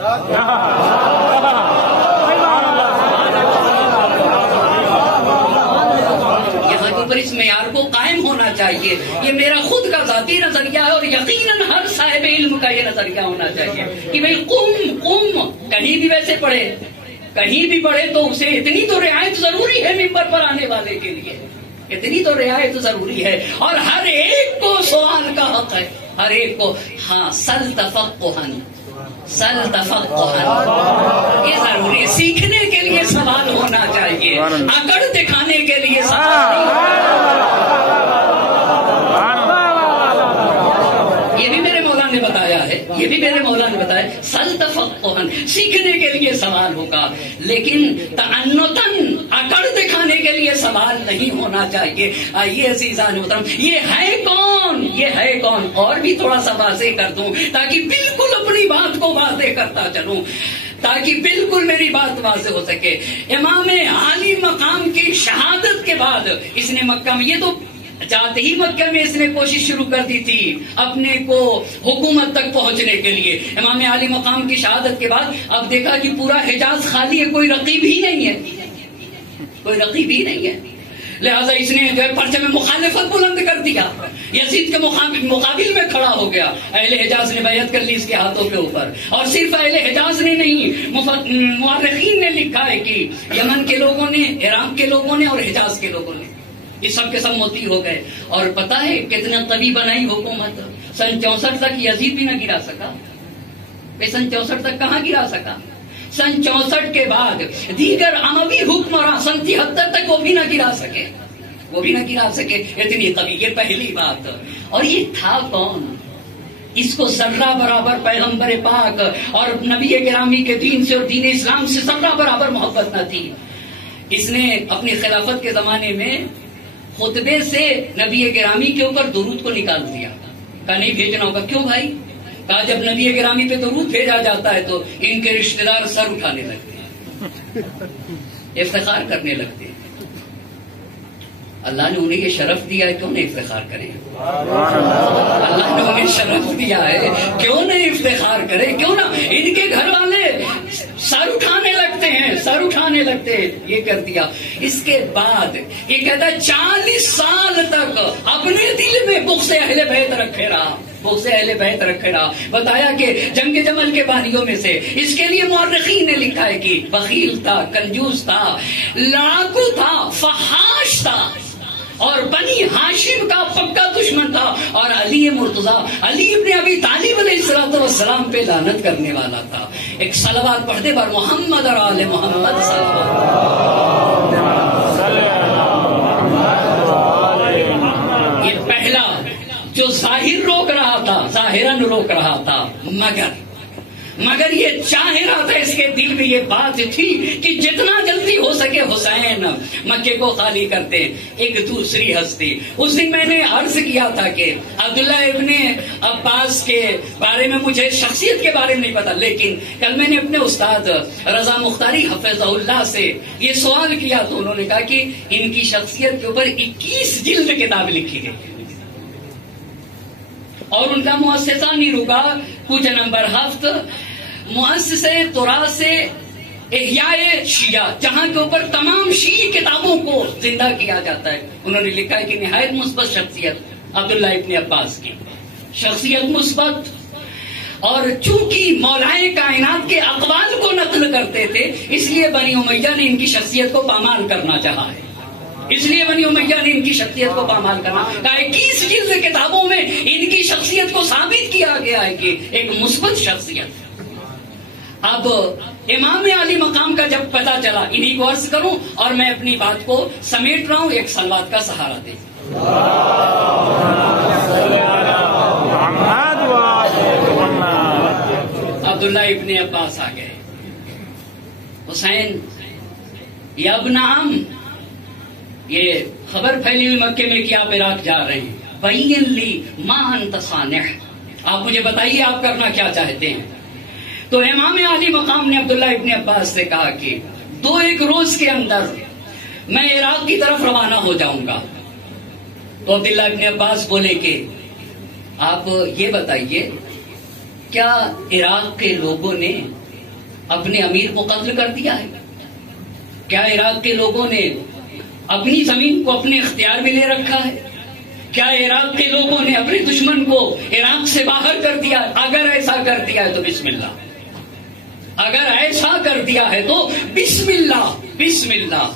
یہاں کے اوپر اس معیار کو قائم ہونا چاہیے. یہ میرا خود کا ذاتی نظریہ ہے اور یقیناً ہر صاحب علم کا یہ نظریہ ہونا چاہیے کہ بھئی قم کہیں بھی ویسے پڑھے، کہیں بھی پڑھے تو اسے اتنی تو رعایت ضروری ہے ممبر پر آنے والے کے لیے، اتنی تو رعایت ضروری ہے. اور ہر ایک کو سوال کا حق ہے، ہر ایک کو. ہاں، سل تفقہن، یہ ضروری ہے. سیکھنے کے لیے سوال ہونا چاہیے، اکڑ دکھانے کے لیے سوال نہیں. یہ بھی میرے مولا نے بتایا ہے، یہ بھی میرے مولا نے بتایا. سل تفقہن، سیکھنے کے لیے سوال ہوگا، لیکن تعنتاً اکڑ دکھانے کے لیے سوال نہیں ہونا چاہیے. آئیے عزیزان محترم، یہ ہے کون، یہ ہے کون؟ اور بھی تھوڑا سا واضح کر دوں تاکہ بالکل اپنی بات کو واضح کرتا چلوں، تاکہ بالکل میری بات واضح ہو سکے. امام عالی مقام کی شہادت کے بعد اس نے مکہ میں، یہ تو جاتے ہی مکہ میں اس نے کوشش شروع کر دی تھی اپنے کو حکومت تک پہنچنے کے لیے. امام عالی مقام کی شہادت کے بعد اب دیکھا کہ پورا حجاز خالی ہے، کوئی رقیب ہی نہیں ہے، کوئی رقیب ہی نہیں ہے. لہذا اس نے جو پرچم مخالفت بلند کر دیا، یزید کے مقابل میں کھڑا ہو گیا. اہل حجاز نے بیعت کر لی اس کے ہاتھوں کے اوپر. اور صرف اہل حجاز نے نہیں، مورخین نے لکھا ہے کہ یمن کے لوگوں نے، عراق کے لوگوں نے اور حجاز کے لوگوں نے، یہ سب کے سب موتی ہو گئے. اور پتہ ہے کتنا طویل بنائی حکومت، سن 64 تک یزید بھی نہ گرا سکا. سن 64 تک کہاں گرا سکا؟ سن 64 کے بعد دیگر اموی حکمراں سن 73 تک وہ بھی نہ گرا سکے، وہ بھی نہ گرا سکے. اتنی طویل، یہ پہلی بات. اور یہ تھا کون؟ اس کو ذرہ برابر پیغمبر پاک اور نبی گرامی کے دین سے اور دین اسلام سے ذرہ برابر محبت نہ تھی. اس نے اپنی خلافت کے زمانے میں خطبے سے نبی گرامی کے اوپر درود کو نکال دیا، کہا نہیں بھیجنا ہوگا. کیوں بھائی؟ کہا جب نبی گرامی پہ درود بھیجا جاتا ہے تو ان کے رشتہ دار سر اٹھانے لگتے ہیں، افتخار کرنے لگتے ہیں. اللہ نے انہیں یہ شرف دیا ہے، کیوں نہیں افتخار کریں؟ اللہ نے انہیں شرف دیا ہے، کیوں نہیں افتخار کریں؟ کیوں نہ ان کے گھر والے سر اٹھانے لگتے ہیں، سر اٹھانے لگتے ہیں. یہ کر دیا. اس کے بعد یہ کہتا ہے 40 سال تک اپنے دل میں بغض اہل بیت رکھے رہا، بغض اہل بیت رکھے رہا. بتایا کہ جنگ جمل کے بانیوں میں سے اس کے لیے مورخین نے لکھا ہے کہ بخیل تھا، کنجوس تھا، لڑاکو تھا، فحاش تھا اور بنی ہاشم کا پکا دشمن تھا. اور علی مرتضیٰ، علی ابن ابی طالب علیہ السلام پہ لعنت کرنے والا تھا. ایک صلوات پڑھتے بار محمد اور آل محمد صلی اللہ علیہ وسلم. یہ پہلا جو ظاہر روک رہا تھا، ظاہراً روک رہا تھا، مگر یہ چاہ رہا تھا، اس کے دل میں یہ بات تھی کہ جتنا جلدی ہو سکے حسین مکے کو خالی کرتے. ایک دوسری ہستی, اس دن میں نے عرض کیا تھا کہ عبداللہ ابن عباس کے بارے میں مجھے شخصیت کے بارے میں نہیں پتا, لیکن کل میں نے اپنے استاد رضا مختاری حفظہ اللہ سے یہ سوال کیا تو انہوں نے کہا کہ ان کی شخصیت کے اوپر 21 جلد کتاب لکھی گئی اور ان کا مؤسسہ نہیں رکا. کچھ نمبر 7 مؤسسہ تراث احیاء شیعہ, جہاں کے اوپر تمام شیعی کتابوں کو زندہ کیا جاتا ہے. انہوں نے لکھا ہے کہ نہایت مثبت شخصیت عبداللہ ابن عباس کی, شخصیت مثبت, اور چونکہ مولائے کائنات کے اقوال کو نقل کرتے تھے اس لیے بنی امیہ نے ان کی شخصیت کو پامال کرنا چاہا ہے. اس لیے بنی امیہ نے ان کی شخصیت کو پامال کرنا کہا. 21 جلد کتابوں میں ان کی شخصیت کو ثابت کیا گیا ہے کہ ایک مثبت شخصیت. اب امام علی مقام کا جب پتہ چلا, انہی کو عرض کروں اور میں اپنی بات کو سمیٹ رہا ہوں ایک صلوات کا سہارا دے. عبداللہ ابن عباس آ گئے. حسین یا ابن عم, یہ خبر پھیلی ہوئی مکے میں کہ آپ عراق جا رہے ہیں. بین لی ما انت صانع, آپ مجھے بتائیے آپ کرنا کیا چاہتے ہیں. تو امام علی مقام نے عبداللہ ابن عباس سے کہا کہ 2-1 روز کے اندر میں عراق کی طرف روانہ ہو جاؤں گا. تو عبداللہ ابن عباس بولے کہ آپ یہ بتائیے کیا عراق کے لوگوں نے اپنے امیر کو قتل کر دیا ہے؟ کیا عراق کے لوگوں نے اپنی زمین کو اپنے اختیار میں لے رکھا ہے؟ کیا عراق کے لوگوں نے اپنے دشمن کو عراق سے باہر کر دیا؟ اگر ایسا کر دیا ہے تو بسم اللہ, اگر ایسا کر دیا ہے تو بسم اللہ بسم اللہ.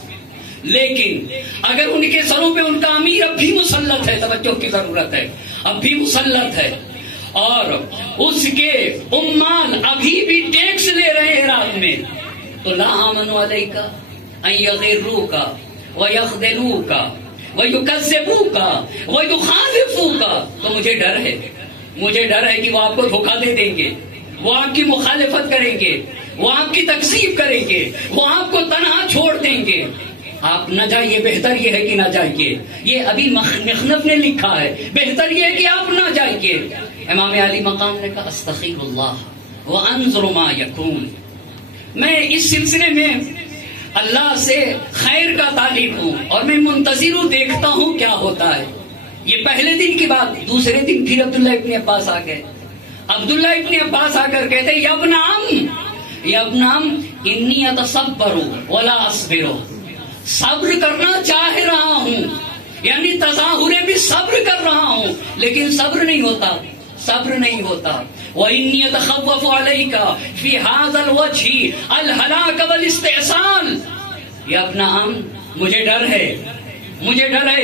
لیکن اگر ان کے سروں پہ ان کا امیر اب بھی مسلط ہے, توجہ کی ضرورت ہے, اب بھی مسلط ہے, اور اس کے عمال ابھی بھی ٹیکس لے رہے ہیں عراق میں, تو لا آمنوا علیک ان یغروک ویخذلوک ویکذبوک ویخالفوک, تو مجھے ڈر ہے کہ وہ آپ کو دھوکہ دے دیں گے, وہ آپ کی مخالفت کریں گے, وہ آپ کی تکذیب کریں گے, وہ آپ کو تنہا چھوڑ دیں گے. آپ نہ جائیے, بہتر یہ ہے کہ نہ جائیے. یہ ابھی مخنف نے لکھا ہے, بہتر یہ ہے کہ آپ نہ جائیے. امام علی مقام نے کہا استغفر اللہ وانظر ما یکون, میں اس سلسلے میں اللہ سے خیر کا طالب ہوں اور میں منتظر ہوں, دیکھتا ہوں کیا ہوتا ہے. یہ پہلے دن کی بات. دوسرے دن پھر عبداللہ ابن عباس آ گئے. عبداللہ ابن عباس آ کر کہتے یا ابن عم انی اتصبر ولا اصبر, صبر کرنا چاہ رہا ہوں, یعنی تظاہر بھی صبر کر رہا ہوں لیکن صبر نہیں ہوتا. وَإِنِّي أَتَخَوَّفُ عَلَيْكَ فِي هَذَا الْوَجْهِ الْهَلَاكَ وَالِاسْتِعْصَالَ. یا ابن عم مجھے ڈر ہے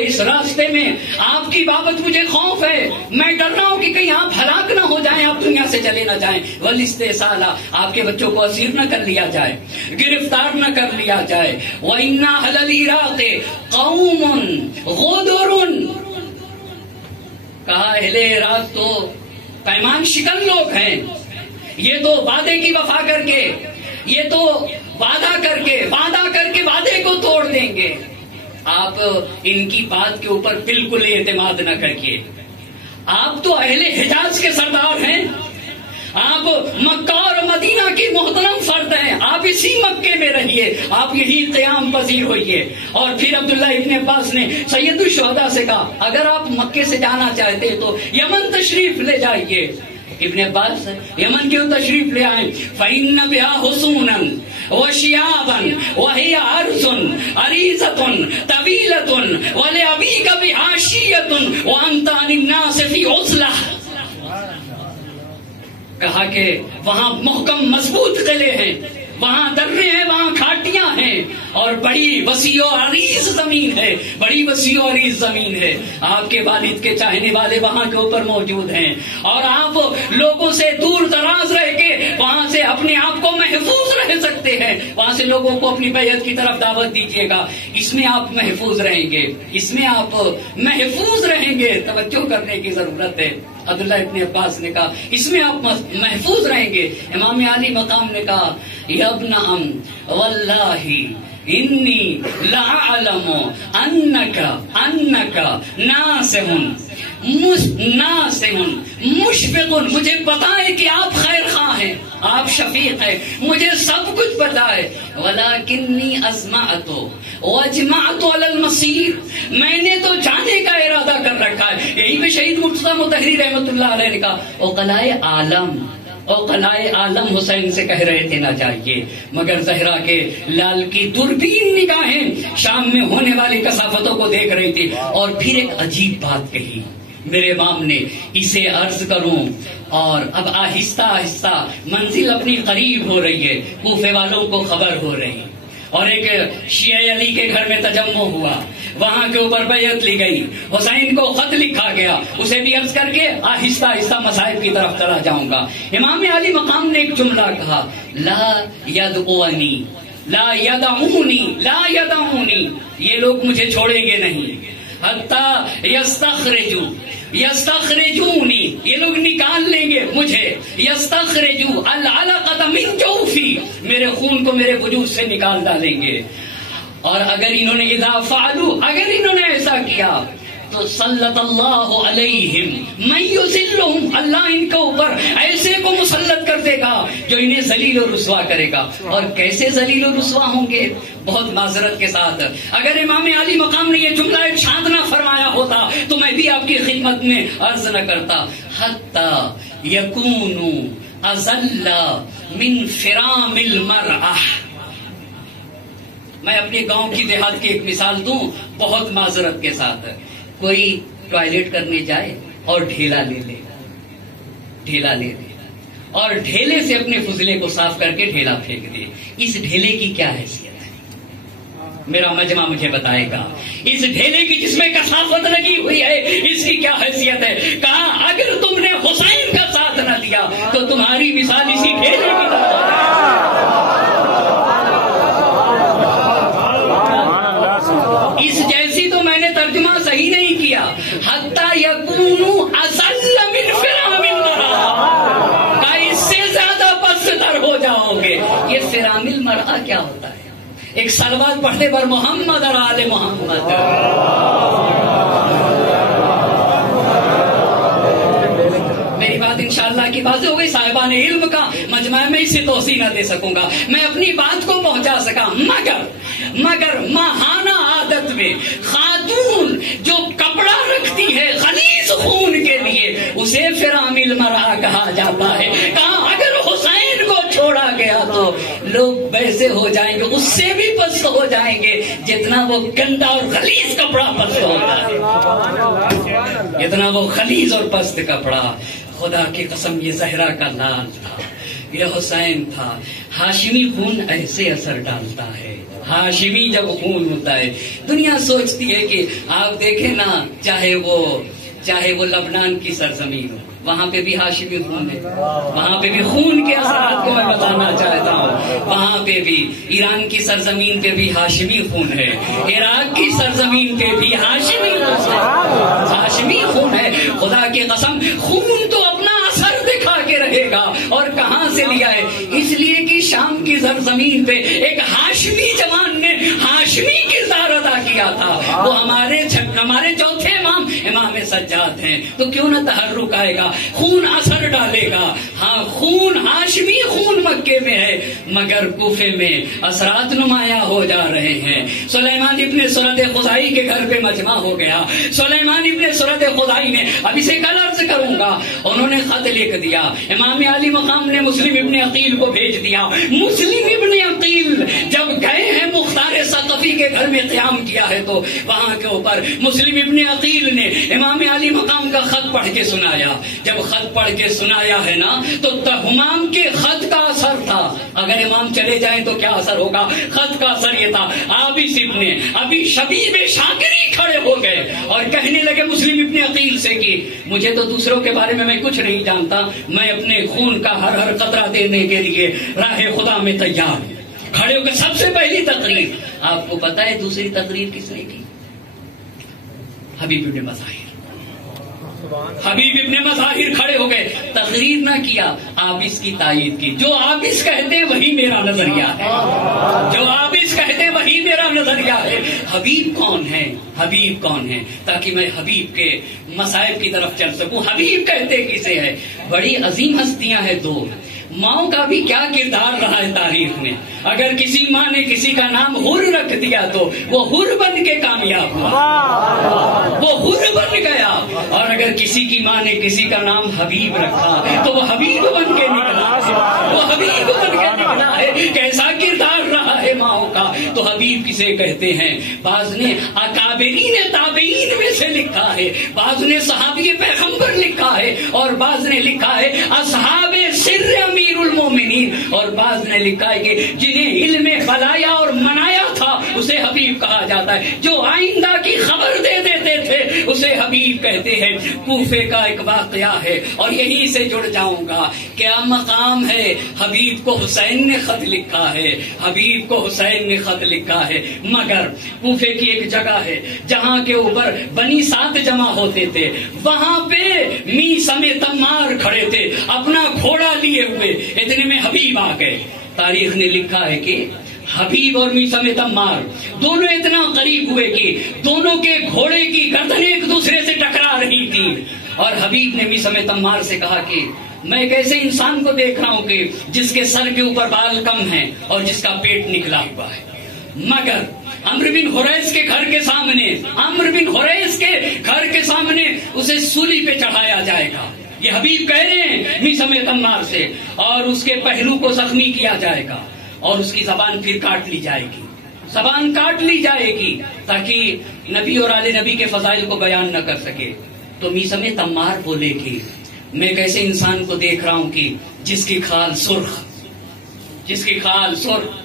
اس راستے میں آپ کی بابت مجھے خوف ہے. میں ڈر رہا ہوں کہ کہیں آپ ہلاک نہ ہو جائیں, آپ دنیا سے چلے نہ جائیں. والاستئصال, آپ کے بچوں کو اسیر نہ کر لیا جائے, گرفتار نہ کر لیا جائے. وَإِنَّ أَهْلَ الْعِرَاقِ قَوْمٌ غُدُرٌ, کہا اہل عراق تو پیمان شکن لوگ ہیں, یہ تو وعدے کی وفا کر کے, یہ تو وعدہ کر کے وعدے کو توڑ دیں گے. آپ ان کی بات کے اوپر بالکل اعتماد نہ کریے. آپ تو اہل حجاز کے سردار ہیں, آپ مکہ اور مدینہ کی محترم فرد ہیں, آپ اسی مکے میں رہیے, آپ یہی قیام پذیر ہوئیے. اور پھر عبداللہ ابن عباس نے سید الشہداء سے کہا اگر آپ مکے سے جانا چاہتے تو یمن تشریف لے جائیے. ابن عباس یمن کیوں تشریف لے آئے؟ فَإِنَّ بِهَا حُصُونًا وَشِيَابًا وَهِيَ عَرْضٌ عَرِيضَةٌ طَوِيلَةٌ وَلِأَبِيكَ بِهَا شِيَّةٌ وَأَنْتَ عَنِ النَّاسِ فِي عُزْلَةٍ. کہا کہ وہاں محکم مضبوط قلعے ہیں, وہاں درے ہیں, وہاں کھاٹیاں ہیں, اور بڑی وسیع و عریض زمین ہے, بڑی وسیع و عریض زمین ہے. آپ کے والد کے چاہنے والے وہاں کے اوپر موجود ہیں, اور آپ لوگوں سے دور دراز رہ کے وہاں سے اپنے آپ کو محفوظ رہ سکتے ہیں. وہاں سے لوگوں کو اپنی بیعت کی طرف دعوت دیجیے گا, اس میں آپ محفوظ رہیں گے, اس میں آپ محفوظ رہیں گے. توجہ کرنے کی ضرورت ہے. عبداللہ ابن عباس نے کہا اس میں آپ محفوظ رہیں گے. امام علی مقام نے کہا یا ابن عم واللہ انی لأعلم انک ناصح مشفق، مجھے پتا ہے کہ آپ خیر خواہ ہیں، آپ شفیق ہیں، مجھے سب کچھ پتا ہے. ولکنی اسمعت واجمعت علی المصیر، میں نے تو جانے کا ارادہ کر رکھا ہے. یہی پہ شہید مرتضیٰ مطہری رحمۃ اللہ علیہ نے کہا اوقلائے عالم حسین سے کہہ رہے تھے نہ جائیے، مگر زہرا کے لال کی دوربین نگاہیں شام میں ہونے والی کثافتوں کو دیکھ رہی تھی. اور پھر ایک عجیب بات کہی میرے امام نے، اسے عرض کروں. اور اب آہستہ آہستہ منزل اپنی قریب ہو رہی ہے، کوفے والوں کو خبر ہو رہی، اور ایک شیعہ علی کے گھر میں تجمع ہوا، وہاں کے اوپر بیعت لی گئی، حسین کو خط لکھا گیا، اسے بھی عرض کر کے آہستہ آہستہ مصائب کی طرف چلا جاؤں گا. امام علی مقام نے ایک جملہ کہا، لا یدعونی لا یدعونی لا یدعونی، یہ لوگ مجھے چھوڑیں گے نہیں، حتی یستخرجونی، یہ لوگ نکال لیں گے مجھے، یستخرجو العلقۃ من جوفی، میرے خون کو میرے وجود سے نکال ڈالیں گے. اور اگر انہوں نے اذا فعلوا، اگر انہوں نے ایسا کیا تو سلط اللہ علیہم من یذلہم، اللہ ان کے اوپر ایسے کو مسلط کر دے گا جو انہیں ذلیل و رسوا کرے گا. اور کیسے ذلیل و رسوا ہوں گے؟ بہت معذرت کے ساتھ، اگر امام علی مقام نے یہ جملہ ارشاد نہ فرمایا ہوتا تو میں بھی آپ کی خدمت میں عرض نہ کرتا. حتی یکونوا اذل من فرام المرأة. میں اپنے گاؤں کی دیہات کی ایک مثال دوں بہت معذرت کے ساتھ. کوئی ٹوائلٹ کرنے جائے اور ڈھیلا لے لے اور ڈھیلے سے اپنے فضلے کو صاف کر کے ڈھیلا پھینک دے. اس ڈھیلے کی کیا حیثیت ہے؟ میرا مجمع مجھے بتائے گا. اس ڈھیلے کی جس میں کثافت لگی ہوئی ہے اس کی کیا حیثیت ہے؟ کہا اگر تم نے حسین کا ساتھ نہ دیا تو تمہاری مثال اسی ڈھیلے کی طرح. اس جیسی تو میں نے ترجمہ صحیح نہیں کیا. حتی یکونوا اذل من فرام المرأة، کا اس سے زیادہ پست تر ہو جاؤ گے. یہ فرام المرأة کیا ہوتا ہے؟ ایک صلوات پڑھنے پر محمد اور آل محمد. میری بات انشاءاللہ کی بات ہو گئی. صاحبان علم کا مجمع میں اسے توسیع نہ دے سکوں گا، میں اپنی بات کو پہنچا سکا. مگر ماہانہ عادت میں خاتون جو کپڑا رکھتی ہے خلیص خون کے لیے اسے فرام المرأة کہا جاتا ہے. کہاں اگر حسین کو چھوڑا گیا تو لوگ ویسے ہو جائیں گے، اس سے بھی پست ہو جائیں گے جتنا وہ گندا اور خلیص کپڑا پست ہوتا ہے، جتنا وہ خلیص اور پست کپڑا. خدا کی قسم یہ زہرا کا لال تھا، یہ حسین تھا. ہاشمی خون ایسے اثر ڈالتا ہے، ہاشمی جب خون ہوتا ہے. دنیا سوچتی ہے کہ آپ دیکھیں نا، چاہے وہ لبنان کی سرزمین ہو، وہاں پہ بھی ہاشمی خون ہے، وہاں پہ بھی خون کے اثرات کو میں بتانا چاہتا ہوں. وہاں پہ بھی ایران کی سرزمین پہ بھی ہاشمی خون ہے، عراق کی سرزمین پہ بھی ہاشمی خون ہے. خدا کی قسم خون تو اپنا اثر دکھا کے رہے گا. اور کہاں سے لیا ہے؟ اس لیے کہ شام کی سرزمین پہ ایک ہاشمی جوان نے ہاشمی کردار ادا کیا تھا. وہ ہمارے چوتھے امام سجاد ہیں. تو کیوں نہ تحرک آئے گا، خون اثر ڈالے گا. ہاں خون ہاشمی خون مکے میں ہے، مگر کوفے میں اثرات نمایاں ہو جا رہے ہیں. سلیمان ابن سرد خزائی کے گھر پہ مجمع ہو گیا. سلیمان ابن سرد خزائی نے، اب اسے کل عرض کروں گا، انہوں نے خط لکھ دیا. امام علی مقام نے مسلم ابن عقیل کو بھیج دیا. مسلم ابن عقیل جب گئے ہیں مختار ثقفی کے گھر میں قیام کیا ہے تو وہاں کے اوپر مسلم ابن عقیل نے امام علی مقام کا خط پڑھ کے سنایا. جب خط پڑھ کے سنایا ہے نا تو امام کے خط کا اثر تھا. اگر امام چلے جائیں تو کیا اثر ہوگا؟ خط کا اثر یہ تھا. ابھی شبیب شاکری کھڑے ہو گئے اور کہنے لگے مسلم ابن عقیل سے کہ مجھے تو دوسروں کے بارے میں کچھ نہیں جانتا، میں اپنے خون کا ہر قطرہ دینے کے لیے راہ خدا میں تیار ہوں. کھڑے ہو کے سب سے پہلی تقریر، آپ کو پتا ہے دوسری تقریر کس نے کی؟ حبیب بن مظاہر. حبیب ابن مظاہر کھڑے ہو گئے، تقریر نہ کیا، آپ اس کی تائید کی، جو آپ اس کہتے ہیں وہی میرا نظریہ ہے، جو آپ اس کہتے ہیں وہی میرا نظریہ ہے۔ حبیب کون ہے؟ حبیب کون ہے؟ تاکہ میں حبیب کے مصائب کی طرف چل سکوں۔ حبیب کہتے کسے ہے؟ بڑی عظیم ہستیاں ہیں دو۔ ماؤں کا بھی کیا کردار رہا ہے تاریخ میں؟ اگر کسی ماں نے کسی کا نام حر رکھ دیا تو وہ حر بن کے کامیاب ہوا، وہ حر بن گیا، اور اگر کسی کی ماں نے کسی کا نام حبیب رکھا تو وہ حبیب بن کے نکلا، وہ حبیب بن کے نکلا ہے۔ کیسا کردار رہا ہے ماؤں کا؟ تو حبیب کسے کہتے ہیں؟ بعض نے اکابرین تابعین میں سے لکھا ہے، بعض نے صحابی پیغمبر لکھا ہے، اور بعض نے لکھا ہے اصحاب سر امیر المومنین، اور بعض نے لکھا ہے کہ جنہیں علم بلایا اور منایا تھا اسے حبیب کہا جاتا ہے، جو آئندہ کی خبر دے دیتے تھے اسے حبیب کہتے ہیں۔ کوفے کا ایک واقعہ ہے اور یہیں سے جڑ جاؤں گا، کیا مقام ہے؟ حبیب کو حسین نے خط لکھا ہے، حبیب کو حسین نے خط لکھا ہے، مگر کوفے کی ایک جگہ ہے جہاں کے اوپر بنی سات جمع ہوتے تھے، وہاں پہ میثم تمار کھڑے تھے اپنا گھوڑا لیے ہوئے، اتنے میں حبیب آ گئے۔ تاریخ نے لکھا ہے کہ حبیب اور میثم تمار دونوں اتنا قریب ہوئے کہ دونوں کے گھوڑے کی گردنیں ایک دوسرے سے ٹکرا رہی تھی، اور حبیب نے میثم تمار سے کہا کہ میں ایک ایسے انسان کو دیکھ رہا ہوں کہ جس کے سر کے اوپر بال کم ہیں اور جس کا پیٹ نکلا ہوا ہے، مگر عمرو بن حریث کے گھر کے سامنے، عمرو بن حریث کے گھر کے سامنے اسے سولی پہ چڑھایا جائے گا، یہ حبیب کہہ رہے ہیں میثم تمار سے، اور اس کے پہلو کو زخمی کیا جائے گا اور اس کی زبان پھر کاٹ لی جائے گی، زبان کاٹ لی جائے گی تاکہ نبی اور آل نبی کے فضائل کو بیان نہ کر سکے۔ تو میثم تمار بولے کہ میں ایک ایسے انسان کو دیکھ رہا ہوں کہ جس کی کھال سرخ، جس کی کھال سرخ،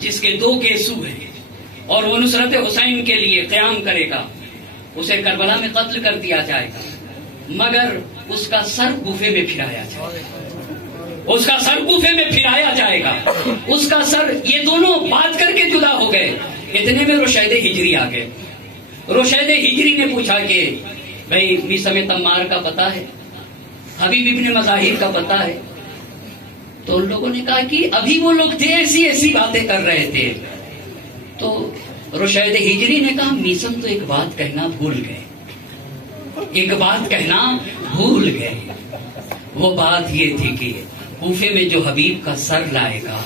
جس کے دو گیسو ہیں، اور وہ نصرت حسین کے لیے قیام کرے گا، اسے کربلا میں قتل کر دیا جائے گا، مگر اس کا سر کوفے میں پھرایا جائے گا، اس کا سر کوفے میں پھرایا جائے گا، اس کا سر۔ یہ دونوں بات کر کے جدا ہو گئے، اتنے میں رشید ہجری آ گئے۔ رشید ہجری نے پوچھا کہ بھائی میثم تمار کا پتہ ہے، حبیب ابن مظاہر کا پتہ ہے؟ تو ان لوگوں نے کہا کہ ابھی وہ لوگ تھے ایسی ایسی باتیں کر رہے تھے۔ تو رشید ہجری نے کہا میثم تو ایک بات کہنا بھول گئے، ایک بات کہنا بھول گئے، وہ بات یہ تھی کہ کوفے میں جو حبیب کا سر لائے گا،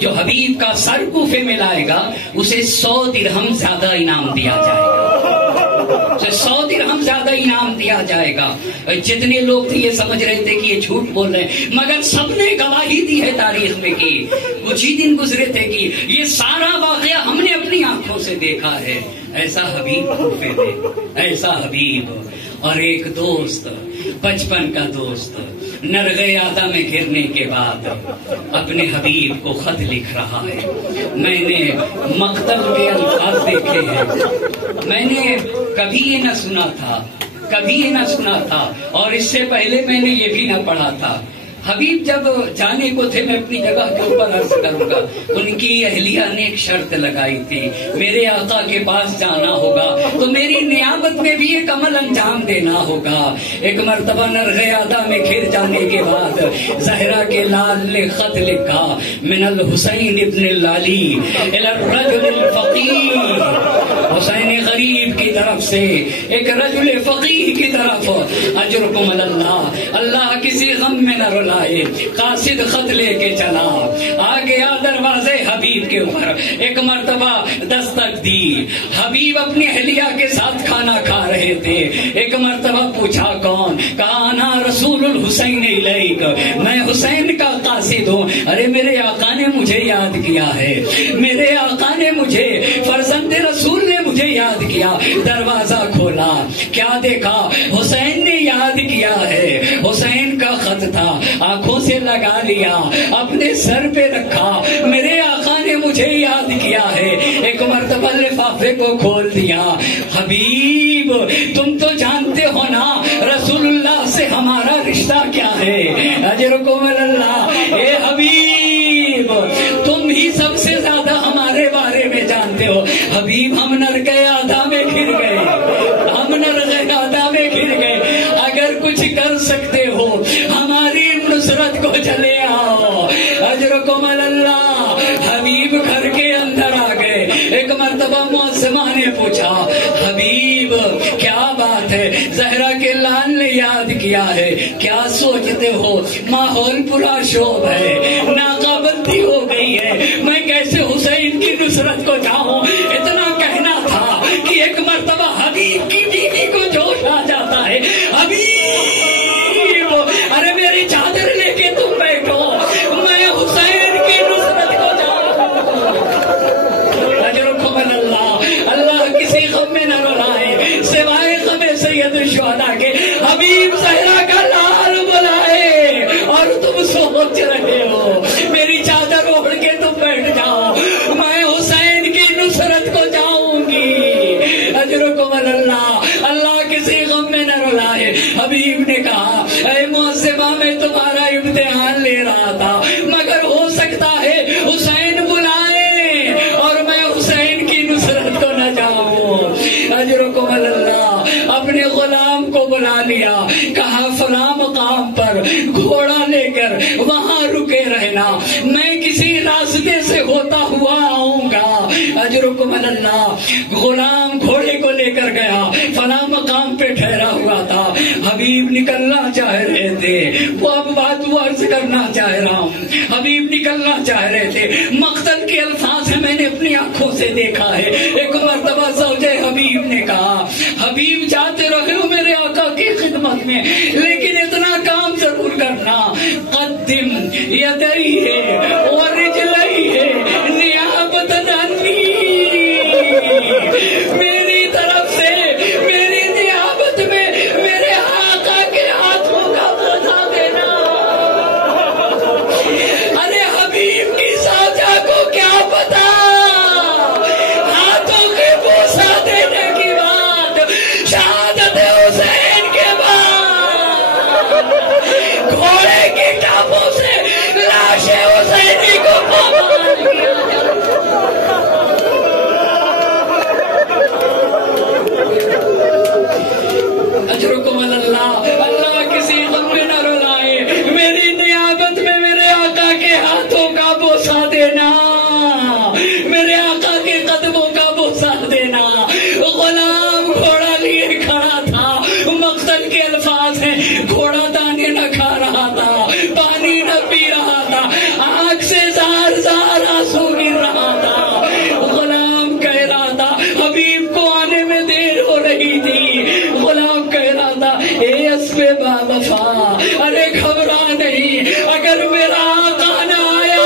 جو حبیب کا سر کوفے میں لائے گا اسے 100 درہم زیادہ انعام دیا جائے گا، اسے 100 درہم زیادہ انعام دیا جائے گا۔ جتنے لوگ تھے یہ سمجھ رہے تھے کہ یہ جھوٹ بول رہے ہیں، مگر سب نے گواہی دی ہے تاریخ میں کہ کچھ ہی دن گزرے تھے کہ یہ سارا واقعہ ہم نے اپنی آنکھوں سے دیکھا ہے۔ ایسا حبیب کوفے میں، ایسا حبیب۔ اور ایک دوست، بچپن کا دوست، نرغ یادہ میں گرنے کے بعد اپنے حبیب کو خط لکھ رہا ہے۔ میں نے مقتل کے الفاظ دیکھے ہیں، میں نے کبھی یہ نہ سنا تھا، کبھی یہ نہ سنا تھا، اور اس سے پہلے میں نے یہ بھی نہ پڑھا تھا۔ حبیب جب جانے کو تھے، میں اپنی جگہ کے اوپر عرض کروں گا، ان کی اہلیہ نے ایک شرط لگائی تھی، میرے آقا کے پاس جانا ہوگا تو میری نیابت میں بھی ایک عمل انجام دینا ہوگا۔ ایک مرتبہ نرغ یادہ میں گھر جانے کے بعد زہرا کے لال نے خط لکھا، من الحسین ابن العلی الی الرجل الفقیہ، حسین غریب کی طرف سے ایک رجل فقیہ کی طرف، اجرکم اللہ، اللہ کسی غم میں نہ رلا، قاصد خط لے کے چلا، آ گیا دروازے حبیب کے اوپر، ایک مرتبہ دستک دی، حبیب اپنی اہلیہ کے ساتھ کھانا کھا رہے تھے، ایک مرتبہ پوچھا کون؟ کہا انا رسول الحسین الیک، میں حسین کا قاصد ہوں۔ ارے میرے آقا نے مجھے یاد کیا ہے، میرے آقا نے مجھے، فرزند رسول نے مجھے یاد کیا۔ دروازہ کھولا، کیا دیکھا؟ حسین نے یاد کیا ہے، حسین کا خط تھا، آنکھوں سے لگا لیا، اپنے سر پہ رکھا، میرے آقا نے مجھے یاد کیا ہے۔ ایک مرتبہ لفافے کو کھول دیا، حبیب تم تو جانتے ہو نا رسول اللہ سے ہمارا رشتہ کیا ہے، اجرکم اللہ، اے حبیب تم ہی سب سے زیادہ ہمارے بارے میں جانتے ہو۔ حبیب ہم نرغ یادہ میں گر گئے، ہم نرغ یادہ میں گر دیا ہے. کیا سوچتے ہو ماحول پورا شوب ہے, ناکابندی ہو گئی ہے, میں کیسے حسین کی نصرت کو جاؤں. اتنا کہنا تھا کہ ایک مرتبہ حبیب کی بیوی کو جوش آ جاتا ہے. حبیب ارے میری چادر لے کے تم بیٹھو, میں حسین کی نصرت کو جاؤں. اجرکم اللہ, اللہ کسی غم میں نہ رلائے سوائے غم سید الشہداء کے. حبیب زہرا کا لال بلائے اور تم سوچ رہے ہو میری چادر اوڑھ کے تم بیٹھ جاؤ, میں حسین کی نصرت کو جاؤں گی. اجرکم اللہ, اللہ کسی غم میں نہ رلائے. حبیب نے کہا اے معصمہ میں تمہارا امتحان لے رہا تھا, مگر ہو سکتا ہے حسین بلائے اور میں حسین کی نصرت کو نہ جاؤں. اجرکم اللہ, اپنے غلام کو بلا لیا, کہا فلاں مقام پر گھوڑا لے کر وہاں رکے رہنا, میں کسی راستے سے ہوتا ہوا آؤں گا. اجرکم اللہ, غلام گھوڑے کو لے کر گیا, فلاں مقام پہ ٹھہرا ہوا تھا. حبیب نکلنا چاہ رہے تھے, وہ اب بات عرض کرنا چاہ رہا ہوں. حبیب نکلنا چاہ رہے تھے, مقتل کے الفاظ میں نے اپنی آنکھوں سے دیکھا ہے. ایک مرتبہ زوجہ حبیب نے کہا حبیب جاتے رہے ہو میرے آقا کی خدمت میں, لیکن اتنا کام ضرور کرنا, قدم یدیہ ورجلیہ نیابۃ عنی, میری طرف سے میری نیابت میں میرے آقا کے ہاتھوں کا بوسہ دینا. ارے حبیب کی زوجہ کو کیا پتا, ہاتھوں کے بوسہ دینے کی بات شہادت حسین کے بعد گھوڑے کی ٹاپوں سے لاش حسینی کو پامال کیا جاتا. اجرکم اللہ, اللہ کسی غم میں نہ رلائے, میری نیابت میں میرے آقا کے ہاتھوں کا بوسہ دینا, میرے آقا کے قدموں کا بوسہ دینا. غلام گھوڑا لیے کھڑا تھا, مقتل کے الفاظ ہیں, گھوڑا دانے نہ کھا رہا تھا, پانی نہ پی رہا تھا, آنکھ سے زار زار آنسو گر رہا تھا. غلام کہہ رہا تھا حبیب کو آنے میں دیر ہو رہی تھی. غلام کہہ رہا تھا اے اسب باوفا, ارے گھبرا نہیں, اگر میرا آقا نہ آیا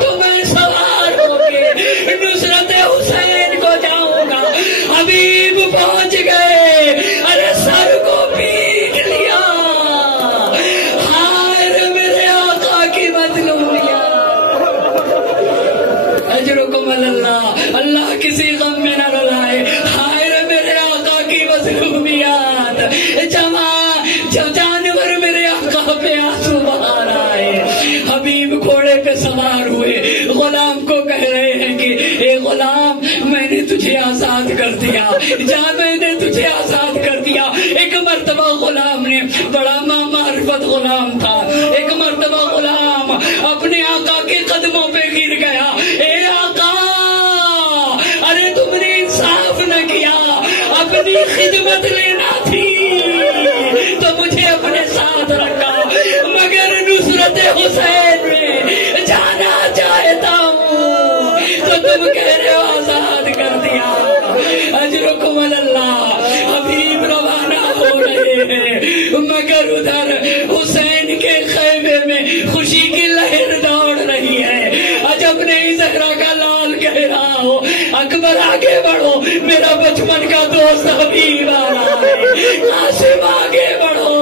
تو میں سوار ہو کے نصرت حسین کو جاؤں گا. حبیب پہنچ گئے, ارے سر کو پیٹ لیا, ہائے میرے آقا کی مظلومیت. اجرکم اللہ, اللہ کسی غم میں نہ رلائے, ہائے میرے آقا کی مظلومیات. جب جانور میرے آقا پہ آنسو بہا رہا ہے. حبیب گھوڑے پہ سوار ہوئے, غلام کو کہہ رہے ہیں کہ اے غلام میں نے تجھے آزاد کر دیا, جا میں نے تجھے آزاد کر دیا. ایک مرتبہ غلام نے, بڑا معرفت غلام تھا, ایک مرتبہ غلام اپنے آقا کے قدموں پہ گر گیا, اے آقا ارے تم نے انصاف نہ کیا, اپنی خدمت لینا تھی تو مجھے اپنے ساتھ رکھا, مگر نصرت حسین میں جانا چاہتا ہوں تو تم کہہ رہے ہو آزاد کر دیا. اجرکم اللہ, حبیب روانہ ہو رہے ہیں, مگر ادھر حسین کے خیمے میں خوشی کی لہر دوڑ رہی ہے. عجب نہیں زہرا کا لال کہہ رہا ہو اکبر آگے بڑھو, میرا بچپن کا دوست حبیب آ رہا ہے, قاسم آگے بڑھو.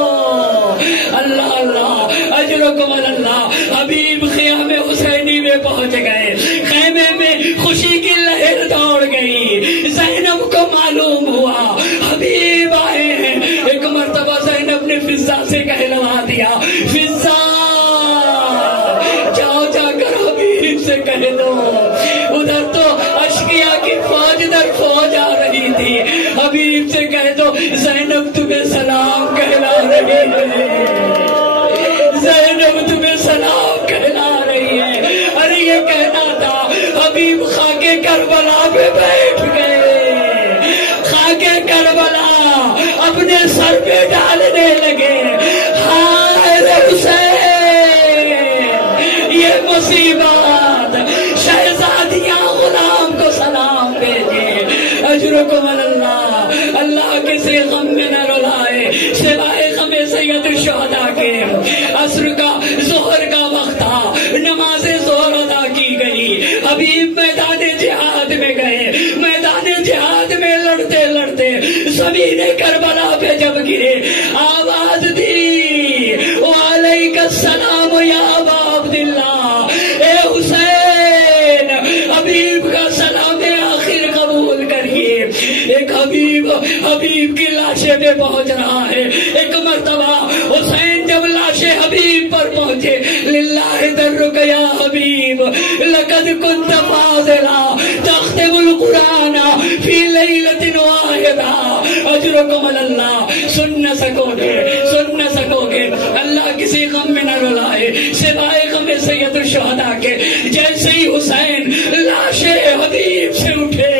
اللہ اللہ, اجرکم اللہ. حبیب خیام حسینی میں پہنچ گئے, خیمے میں خوشی کی لہر دوڑ گئی. زینب کو معلوم ہوا حبیب آئے ہیں. ایک مرتبہ زینب نے فضا سے کہلوا دیا, فضا جاؤ جا کر حبیب سے کہہ دو. ادھر تو اشکیا کی فوج در فوج آ رہی تھی, حبیب سے کہہ دو زینب تمہیں سلام کہلا رہی ہے, زینب تمہیں سلام کہلا رہی ہے. ارے یہ کہنا تھا, حبیب خاکے کربلا پہ بیٹھ گئے. خاکے کربلا اپنے سر پہ ڈالنے لگے، ہائے حسین یہ مصیبت، شہزادیاں غلام کو سلام بھیجے، اجرکم اللہ، اللہ کسی غم میں نہ رلائے سوائے غم سید الشہداء کے۔ عصر کا ظہر کا وقت تھا، نماز ظہر ادا کی گئی، حبیب میدان جہاد میں گئے، میدان جہاد میں لڑتے لڑتے زمین کربلا پہ جب گرے، آواز دی وعلیک السلام یا ابا عبداللہ، اے حسین حبیب کا سلام آخر قبول کریے۔ ایک حبیب کی لاشیں پہ پہنچ رہا ہے، ایک مرتبہ حسین جب لاشیں حبیب پر پہنچے، للہ درک یا حبیب لقد كنت فاضلا تختم القرآن فی لیلۃ واحدہ، اجرکم اللہ۔ سن نہ سکو گے اللہ کسی غم میں نہ رلائے سوائے غم سید الشہداء کے۔ جیسے ہی حسین لاش حبیب سے اٹھے،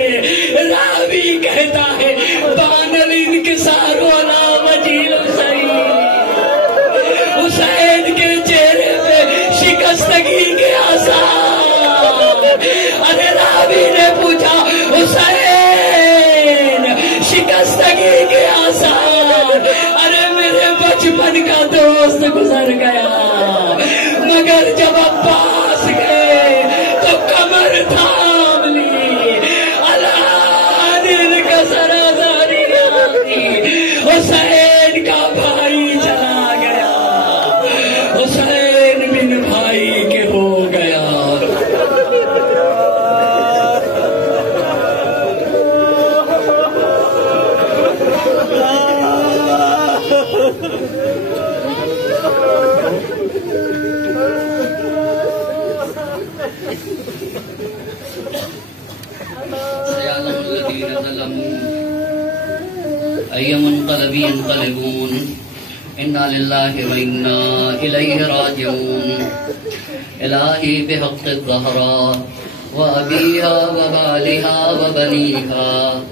راوی کہتا ہے بان الانکسار ولا وجیل حسین، حسین کے چہرے پہ شکستگی کے آثار۔ ارے راوی نے پوچھا حسین شکستگی کے آثار؟ ارے میرے بچپن کا دوست گزر گیا، مگر جب عباس گئے تو کمر تھام لی، اللہ کا سرازاری حسین کا بھائی چلا گیا، حسین بن بھائی کے ہو گیا۔ أي منقلب ينقلبون إنا لله وإنا إليه راجعون۔ إلهي بحق الزهراء وأبيها وبالها وبنيها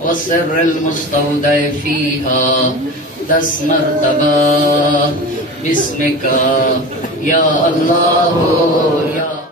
والسر المستودع فيها 10 مرتبہ بسمك يا الله يا